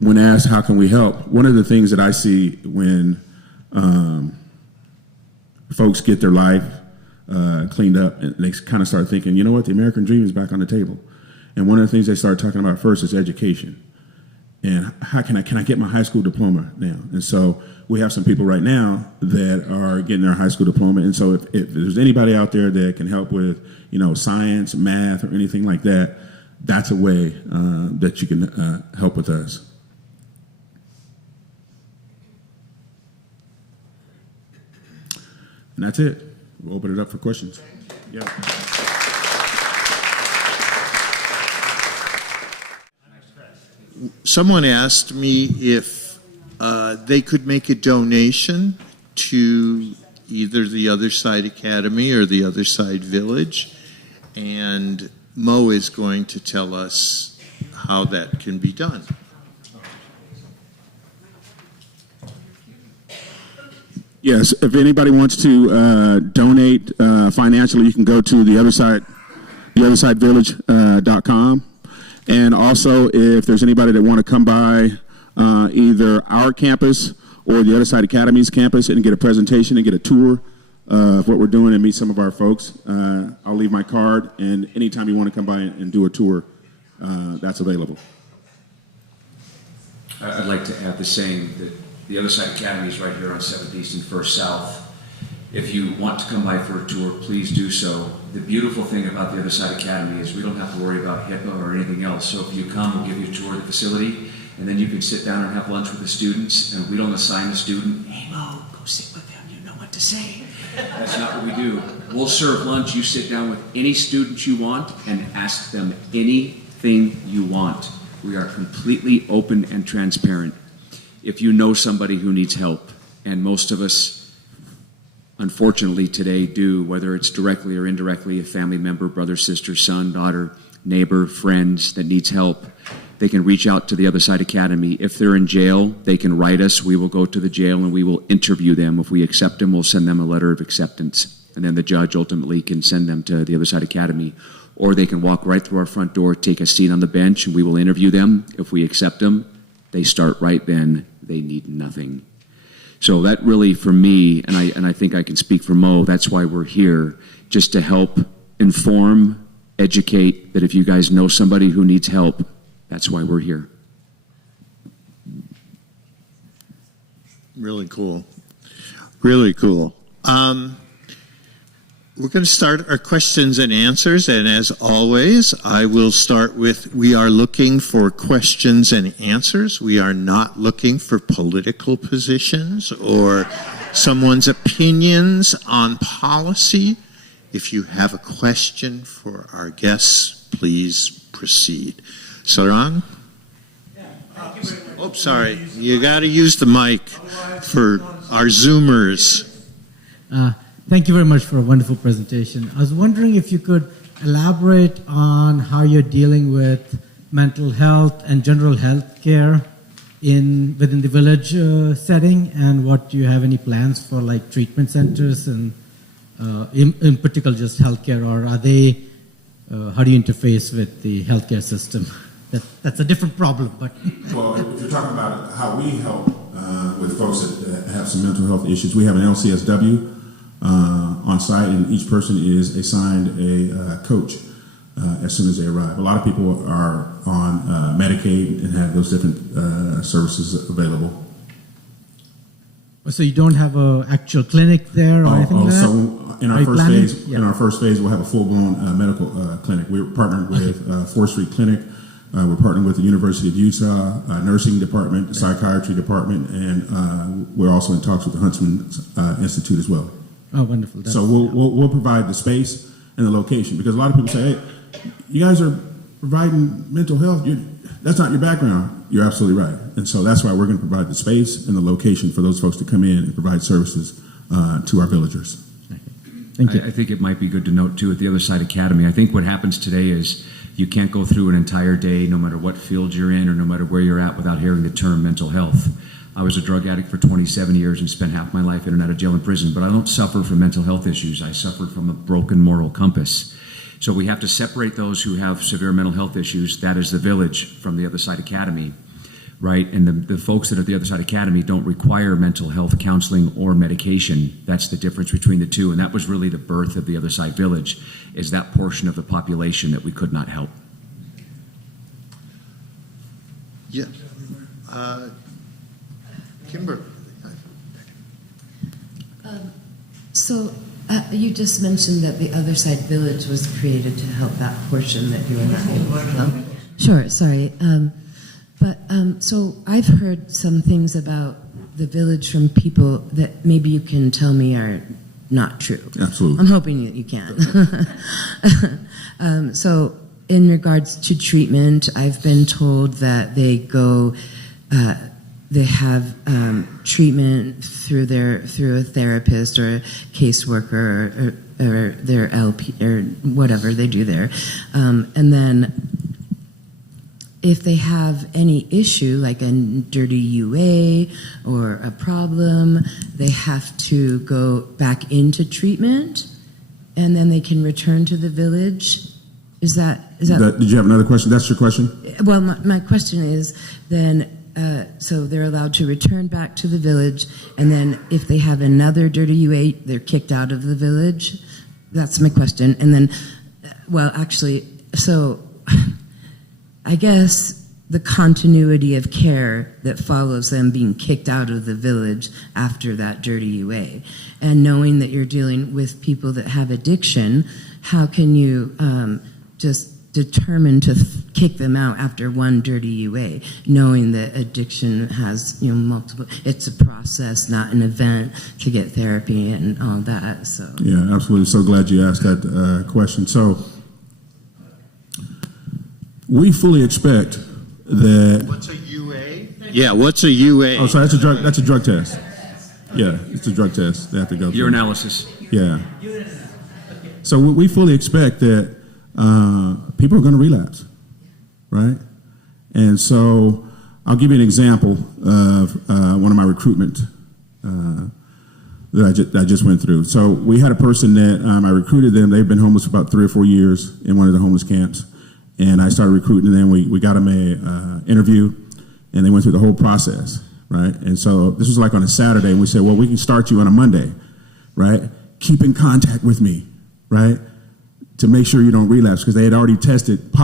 when asked how can we help, one of the things that I see when folks get their life cleaned up and they kind of start thinking, the American dream is back on the table. And one of the things they start talking about first is education. And how can I get my high school diploma now? And so we have some people right now that are getting their high school diploma. And so if there's anybody out there that can help with, science, math, or anything like that, that's a way that you can help with us. And that's it. We'll open it up for questions. Yeah. Someone asked me if they could make a donation to either the Other Side Academy or the Other Side Village, and Moe is going to tell us how that can be done. Yes, if anybody wants to donate financially, you can go to theothersidevillage.com. And also, if there's anybody that want to come by either our campus or the Other Side Academy's campus and get a presentation and get a tour of what we're doing and meet some of our folks, I'll leave my card. And anytime you want to come by and do a tour, that's available. I'd like to add the same, that the Other Side Academy is right here on 7th East and 1st South. If you want to come by for a tour, please do so. The beautiful thing about the Other Side Academy is we don't have to worry about HIPAA or anything else. So if you come, we'll give you a tour of the facility, and then you can sit down and have lunch with the students, and we don't assign the student, hey, Mo, go sit with them, you know what to say. That's not what we do. We'll serve lunch. You sit down with any student you want and ask them anything you want. We are completely open and transparent. If you know somebody who needs help, and most of us, unfortunately, today do, whether it's directly or indirectly, a family member, brother, sister, son, daughter, neighbor, friends that needs help, they can reach out to the Other Side Academy. If they're in jail, they can write us. We will go to the jail and we will interview them. If we accept them, we'll send them a letter of acceptance. And then the judge ultimately can send them to the Other Side Academy. Or they can walk right through our front door, take a seat on the bench, and we will interview them. If we accept them, they start right then. They need nothing. So that really, for me, and I think I can speak for Mo, that's why we're here, just to help inform, educate, that if you guys know somebody who needs help, that's why we're here. Really cool. Really cool. We're going to start our questions and answers, and as always, I will start with, we are looking for questions and answers. We are not looking for political positions or someone's opinions on policy. If you have a question for our guests, please proceed. Sarang? Oh, sorry. You got to use the mic for our Zoomers. Thank you very much for a wonderful presentation. I was wondering if you could elaborate on how you're dealing with mental health and general health care within the village setting, and what do you have any plans for, like treatment centers and in particular just healthcare, or are they, how do you interface with the healthcare system? That's a different problem, but. Well, if you're talking about how we help with folks that have some mental health issues, we have an LCSW on site, and each person is assigned a coach as soon as they arrive. A lot of people are on Medicaid and have those different services available. So you don't have an actual clinic there or anything like that? So in our first phase, we'll have a full-blown medical clinic. We're partnered with 4th Street Clinic. We're partnering with the University of Utah nursing department, psychiatry department, and we're also in talks with the Huntsman Institute as well. Oh, wonderful. So we'll provide the space and the location, because a lot of people say, hey, you guys are providing mental health. That's not your background. You're absolutely right. And so that's why we're going to provide the space and the location for those folks to come in and provide services to our villagers. Thank you. I think it might be good to note, too, at the Other Side Academy, I think what happens today is you can't go through an entire day, no matter what field you're in or no matter where you're at, without hearing the term mental health. I was a drug addict for 27 years and spent half my life in and out of jail and prison, but I don't suffer from mental health issues. I suffered from a broken moral compass. So we have to separate those who have severe mental health issues, that is the village, from the Other Side Academy, right? And the folks that are at the Other Side Academy don't require mental health counseling or medication. That's the difference between the two. And that was really the birth of the Other Side Village, is that portion of the population that we could not help. Yeah. Kimberly. So you just mentioned that the Other Side Village was created to help that portion that you were not able to help. Sure, sorry. So I've heard some things about the village from people that maybe you can tell me are not true. Absolutely. I'm hoping that you can. So in regards to treatment, I've been told that they go, they have treatment through a therapist or a caseworker or their LP or whatever they do there, and then if they have any issue like a dirty UA or a problem, they have to go back into treatment, and then they can return to the village. Is that? Did you have another question? That's your question? Well, my question is then. So they're allowed to return back to the village, and then if they have another dirty UA, they're kicked out of the village. That's my question. And then, well, actually, so I guess the continuity of care that follows them being kicked out of the village after that dirty UA, and knowing that you're dealing with people that have addiction, how can you just determined to kick them out after one dirty UA, knowing that addiction has multiple. It's a process, not an event, to get therapy and all that. So yeah, absolutely. So glad you asked that question. So we fully expect that. What's a UA? Yeah, what's a UA? Oh, so that's a drug. That's a drug test. Yeah, it's a drug test. They have to go through. Urinalysis. Yeah. So we fully expect that. People are going to relapse, right? And so I'll give you an example of one of my recruitment that I just went through. So we had a person that I recruited them. They've been homeless for about 3 or 4 years in one of the homeless camps. And I started recruiting them. We got them a interview, and they went through the whole process, right? And so this was like on a Saturday, and we said, well, we can start you on a Monday, right? Keep in contact with me, right? To make sure you don't relapse, because they had already tested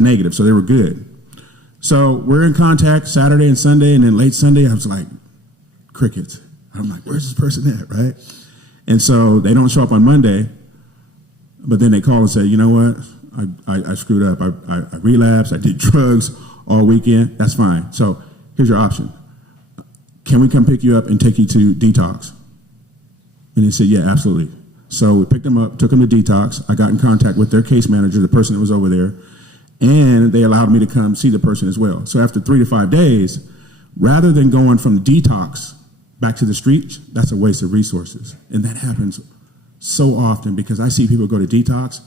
negative, so they were good. So we're in contact Saturday and Sunday, and then late Sunday, I was like, crickets. I'm like, where's this person at, right? And so they don't show up on Monday, but then they call and say, you know what, I screwed up. I relapsed. I did drugs all weekend. That's fine. So here's your option. Can we come pick you up and take you to detox? And they said, yeah, absolutely. So we picked them up, took them to detox. I got in contact with their case manager, the person that was over there, and they allowed me to come see the person as well. So after 3 to 5 days, rather than going from detox back to the streets, that's a waste of resources. And that happens so often, because I see people go to detox,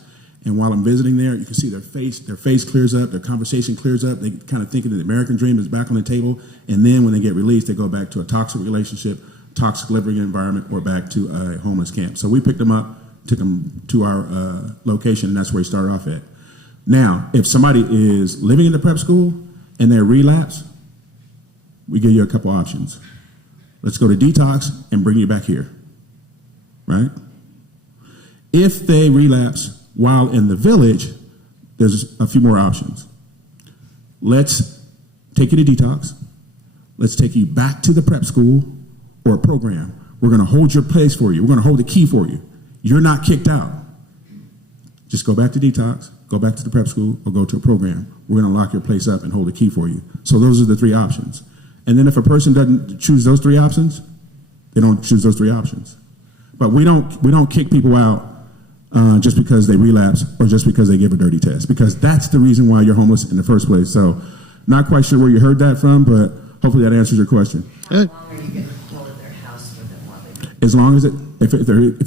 and while I'm visiting there, you can see their face clears up, their conversation clears up. They kind of thinking that the American dream is back on the table. And then when they get released, they go back to a toxic relationship, toxic living environment, or back to a homeless camp. So we picked them up, took them to our location, and that's where he started off at. Now, if somebody is living in the prep school and they relapse, we give you a couple options. Let's go to detox and bring you back here, right? If they relapse while in the village, there's a few more options. Let's take you to detox. Let's take you back to the prep school or a program. We're going to hold your place for you. We're going to hold the key for you. You're not kicked out. Just go back to detox, go back to the prep school, or go to a program. We're going to lock your place up and hold a key for you. So those are the 3 options. And then if a person doesn't choose those 3 options, they don't choose those 3 options. But we don't kick people out just because they relapse or just because they give a dirty test, because that's the reason why you're homeless in the first place. So not quite sure where you heard that from, but hopefully that answers your question. How long are you going to hold their house for them while they As long as if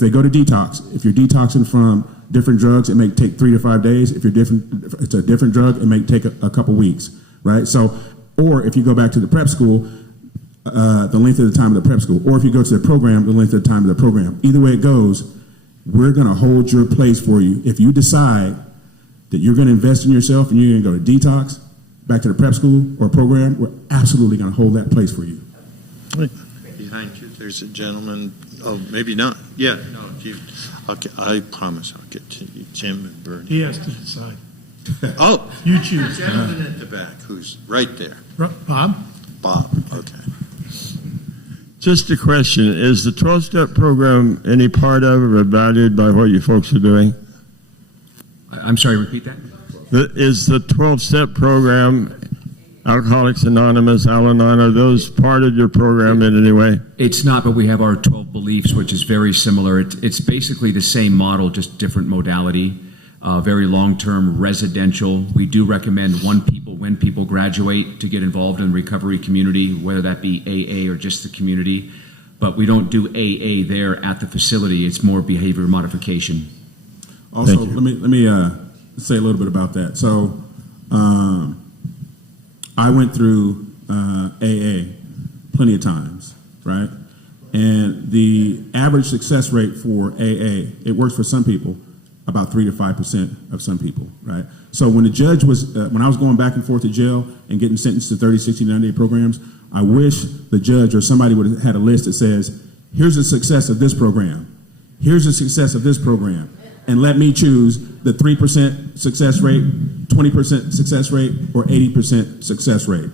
they go to detox, if you're detoxing from different drugs, it may take 3 to 5 days. If it's a different drug, it may take a couple weeks, right? So, or if you go back to the prep school, the length of the time of the prep school, or if you go to the program, the length of the time of the program. Either way it goes, we're going to hold your place for you. If you decide that you're going to invest in yourself and you're going to go to detox, back to the prep school or program, we're absolutely going to hold that place for you. Behind you, there's a gentleman. Oh, maybe not. Yeah, no. I promise I'll get to you, Jim and Bernie. He has to decide. Oh, You choose. the gentleman at the back, who's right there. Bob? Bob. Okay. Just a question. Is the 12-step program any part of or valued by what you folks are doing? I'm sorry, repeat that? Is the 12-step program, Alcoholics Anonymous, Al-Anon, are those part of your program in any way? It's not, but we have our 12 beliefs, which is very similar. It's basically the same model, just different modality. Very long-term residential. We do recommend when people graduate to get involved in the recovery community, whether that be AA or just the community. But we don't do AA there at the facility. It's more behavior modification. Also, let me say a little bit about that. So, I went through AA plenty of times, right? And the average success rate for AA, it works for some people, about 3 to 5% of some people, right? So when the judge was, when I was going back and forth to jail and getting sentenced to 30, 60, 90-day programs, I wish the judge or somebody would have had a list that says, here's the success of this program. Here's the success of this program. And let me choose the 3% success rate, 20% success rate, or 80% success rate.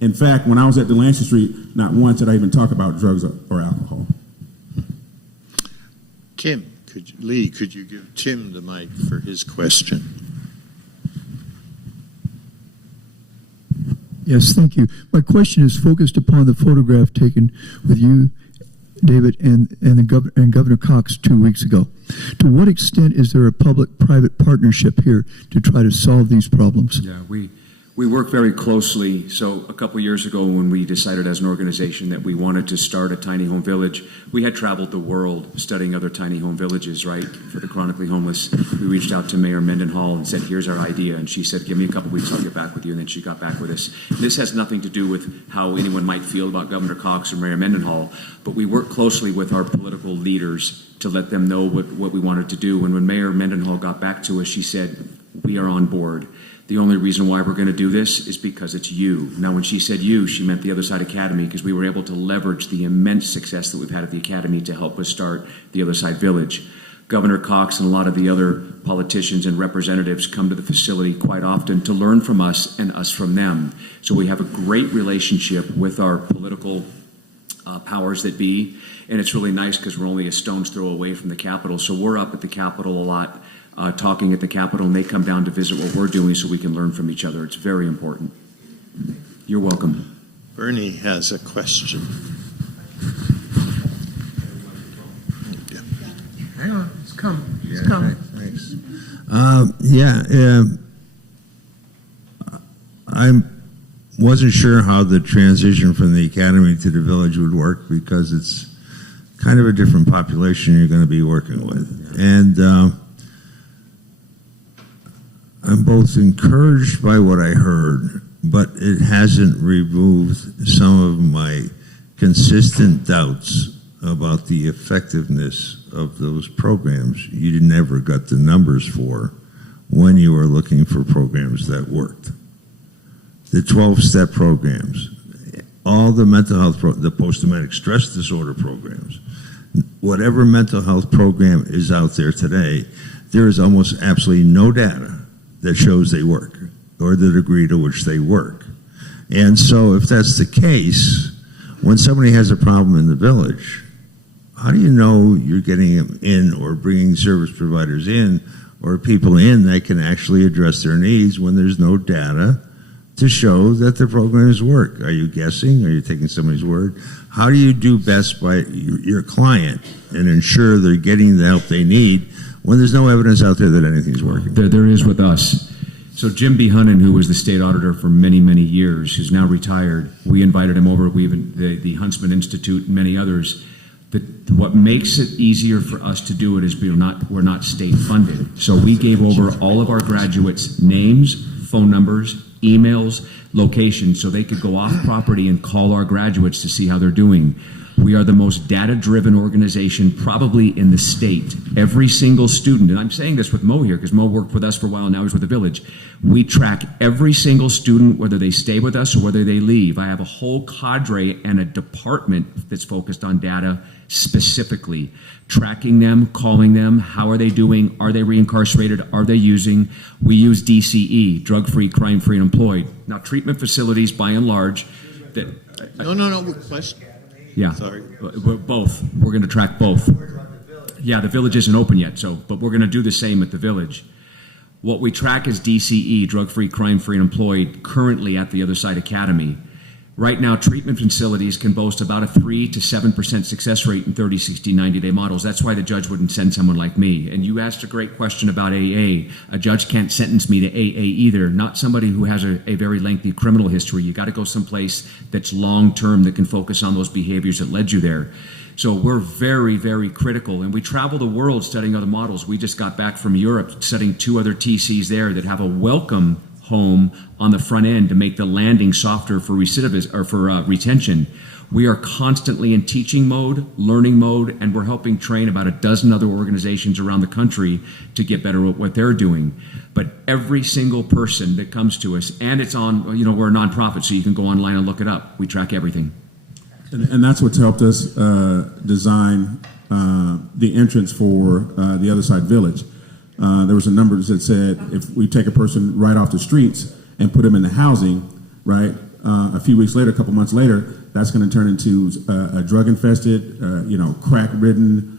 In fact, when I was at Delancey Street, not once did I even talk about drugs or alcohol. Kim, could you give Tim the mic for his question? Yes, thank you. My question is focused upon the photograph taken with you, David, and Governor Cox 2 weeks ago. To what extent is there a public-private partnership here to try to solve these problems? Yeah, we work very closely. So a couple years ago when we decided as an organization that we wanted to start a tiny home village, we had traveled the world studying other tiny home villages, right, for the chronically homeless. We reached out to Mayor Mendenhall and said, here's our idea. And she said, give me a couple weeks, I'll get back with you. And then she got back with us. And this has nothing to do with how anyone might feel about Governor Cox or Mayor Mendenhall, but we work closely with our political leaders to let them know what we wanted to do. And when Mayor Mendenhall got back to us, she said, we are on board. The only reason why we're going to do this is because it's you. Now, when she said you, she meant the Other Side Academy, because we were able to leverage the immense success that we've had at the Academy to help us start the Other Side Village. Governor Cox and a lot of the other politicians and representatives come to the facility quite often to learn from us and us from them. So we have a great relationship with our political powers that be, and it's really nice because we're only a stone's throw away from the Capitol. So we're up at the Capitol a lot, talking at the Capitol, and they come down to visit what we're doing so we can learn from each other. It's very important. You're welcome. Bernie has a question. Hang on, it's coming. It's Yeah, coming. thanks. I wasn't sure how the transition from the academy to the village would work because it's kind of a different population you're going to be working with. And I'm both encouraged by what I heard, but it hasn't removed some of my consistent doubts about the effectiveness of those programs you never got the numbers for when you were looking for programs that worked. The 12-step programs, all the mental health, the post-traumatic stress disorder programs, whatever mental health program is out there today, there is almost absolutely no data that shows they work or the degree to which they work. And so if that's the case, when somebody has a problem in the village, how do you know you're getting them in or bringing service providers in or people in that can actually address their needs when there's no data to show that the programs work? Are you guessing? Are you taking somebody's word? How do you do best by your client and ensure they're getting the help they need when there's no evidence out there that anything's working? There is with us. So Jim B. Hunnan, who was the state auditor for many, many years, who's now retired, we invited him over. We even the Huntsman Institute and many others. What makes it easier for us to do it is we're not state funded. So we gave over all of our graduates names, phone numbers, emails, locations, so they could go off property and call our graduates to see how they're doing. We are the most data-driven organization probably in the state. Every single student, and I'm saying this with Moe here because Moe worked with us for a while, now he's with the village. We track every single student, whether they stay with us or whether they leave. I have a whole cadre and a department that's focused on data specifically, tracking them, calling them, how are they doing, are they reincarcerated, are they using. We use DCE, drug-free, crime-free, and employed. Now, treatment facilities, by and large, that... No, question. Yeah, sorry. Both. We're going to track both. Yeah, the village isn't open yet, but we're going to do the same at the village. What we track is DCE, drug-free, crime-free, and employed, currently at the Other Side Academy. Right now, treatment facilities can boast about a 3 to 7% success rate in 30, 60, 90-day models. That's why the judge wouldn't send someone like me. And you asked a great question about AA. A judge can't sentence me to AA either, not somebody who has a very lengthy criminal history. You got to go someplace that's long-term that can focus on those behaviors that led you there. So we're very, very critical. And we travel the world studying other models. We just got back from Europe studying 2 other TCs there that have a welcome home on the front end to make the landing softer for recidivism or for retention. We are constantly in teaching mode, learning mode, and we're helping train about a dozen other organizations around the country to get better at what they're doing. But every single person that comes to us, and it's on, we're a nonprofit, so you can go online and look it up. We track everything. And that's what's helped us design the entrance for the Other Side Village. There was a number that said if we take a person right off the streets and put them in the housing, right, a few weeks later, a couple months later, that's going to turn into a drug-infested, crack-ridden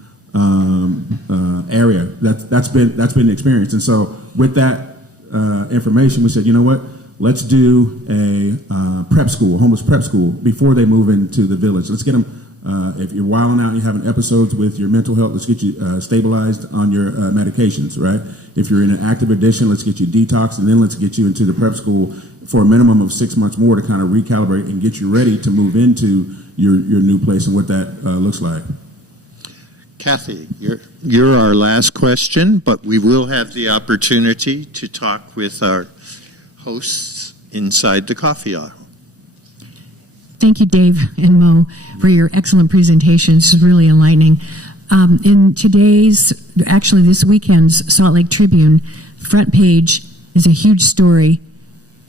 area. That's been the experience. And so with that information, we said, you know what? Let's do a prep school, homeless prep school, before they move into the village. Let's get them. If you're wilding out and you're having episodes with your mental health, let's get you stabilized on your medications, right? If you're in an active addiction, let's get you detoxed, and then let's get you into the prep school for a minimum of 6 months more to kind of recalibrate and get you ready to move into your new place and what that looks like. Kathy, you're our last question, but we will have the opportunity to talk with our hosts inside the coffee aisle. Thank you, Dave and Moe, for your excellent presentation. This is really enlightening. In this weekend's Salt Lake Tribune, front page is a huge story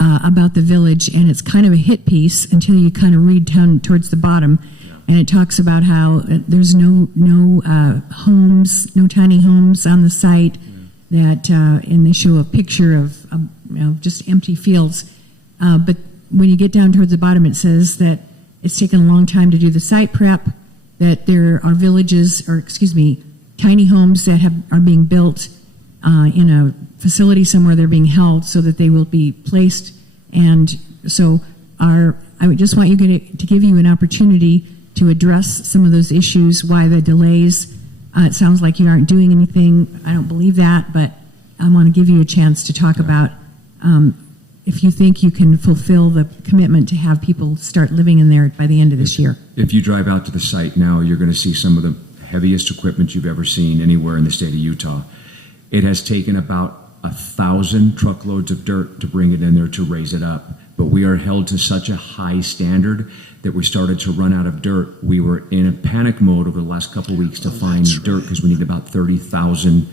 about the village, and it's kind of a hit piece until you kind of read down towards the bottom, and it talks about how there's no homes, no tiny homes on the site, and they show a picture of just empty fields, but when you get down towards the bottom, it says that it's taken a long time to do the site prep, that there are tiny homes that are being built in a facility somewhere. They're being held so that they will be placed. And so I would just want you to give you an opportunity to address some of those issues, why the delays. It sounds like you aren't doing anything. I don't believe that, but I want to give you a chance to talk about if you think you can fulfill the commitment to have people start living in there by the end of this year. If you drive out to the site now, you're going to see some of the heaviest equipment you've ever seen anywhere in the state of Utah. It has taken about 1,000 truckloads of dirt to bring it in there to raise it up. But we are held to such a high standard that we started to run out of dirt. We were in a panic mode over the last couple of weeks to find dirt because we need about 30,000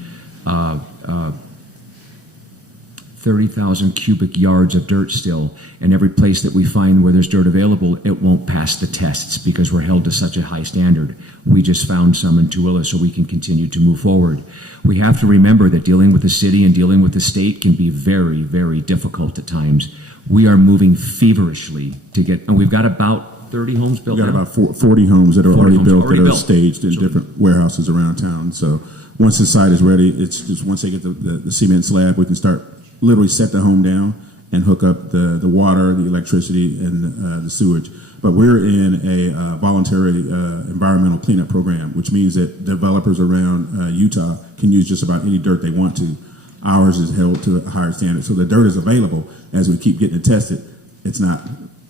cubic yards of dirt still, and every place that we find where there's dirt available, it won't pass the tests because we're held to such a high standard. We just found some in Tooele so we can continue to move forward. We have to remember that dealing with the city and dealing with the state can be very, very difficult at times. We are moving feverishly to get, and we've got about 30 homes built We got now? about 40 homes that are 40 already homes built, already that are built. staged in different warehouses around town. So once the site is ready, it's just once they get the cement slab, we can start literally set the home down and hook up the water, the electricity, and the sewage. But we're in a voluntary environmental cleanup program, which means that developers around Utah can use just about any dirt they want to. Ours is held to a higher standard. So the dirt is available as we keep getting it tested. It's not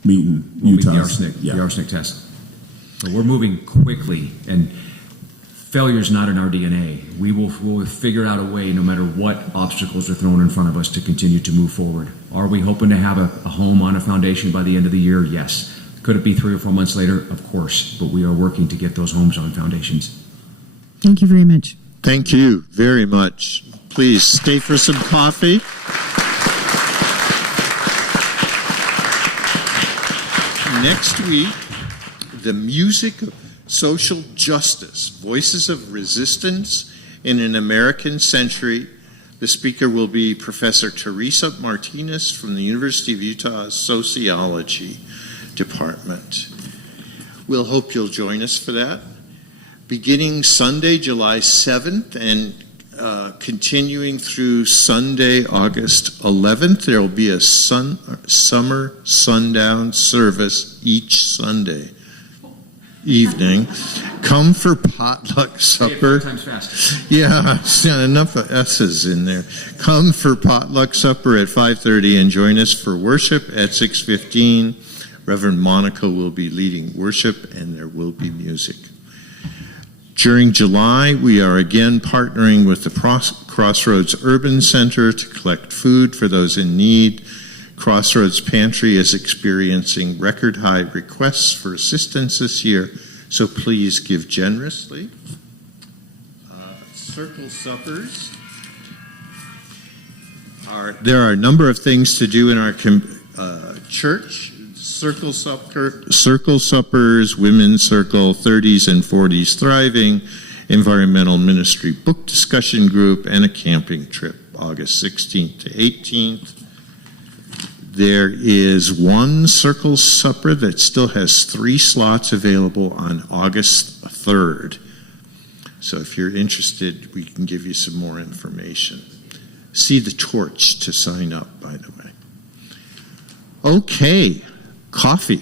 meeting Utah's. The arsenic test. So we're moving quickly, and failure's not in our DNA. We'll figure out a way, no matter what obstacles are thrown in front of us, to continue to move forward. Are we hoping to have a home on a foundation by the end of the year? Yes. Could it be 3 or 4 months later? Of course. But we are working to get those homes on foundations. Thank you very much. Thank you very much. Please stay for some coffee. Next week, the music of social justice, voices of resistance in an American century. The speaker will be Professor Teresa Martinez from the University of Utah's Sociology Department. We'll hope you'll join us for that. Beginning Sunday, July 7th, and continuing through Sunday, August 11th, there will be a summer sundown service each Sunday evening. Come for potluck supper. Times fast. Yeah, it's not enough S's in there. Come for potluck supper at 5:30 and join us for worship at 6:15. Reverend Monica will be leading worship, and there will be music. During July, we are again partnering with the Crossroads Urban Center to collect food for those in need. Crossroads Pantry is experiencing record high requests for assistance this year, so please give generously. Circle suppers. There are a number of things to do in our church. Circle suppers, women's circle, 30s and 40s thriving, environmental ministry book discussion group, and a camping trip, August 16th to 18th. There is one circle supper that still has 3 slots available on August 3rd. So if you're interested, we can give you some more information. See the torch to sign up, by the way. Okay, coffee.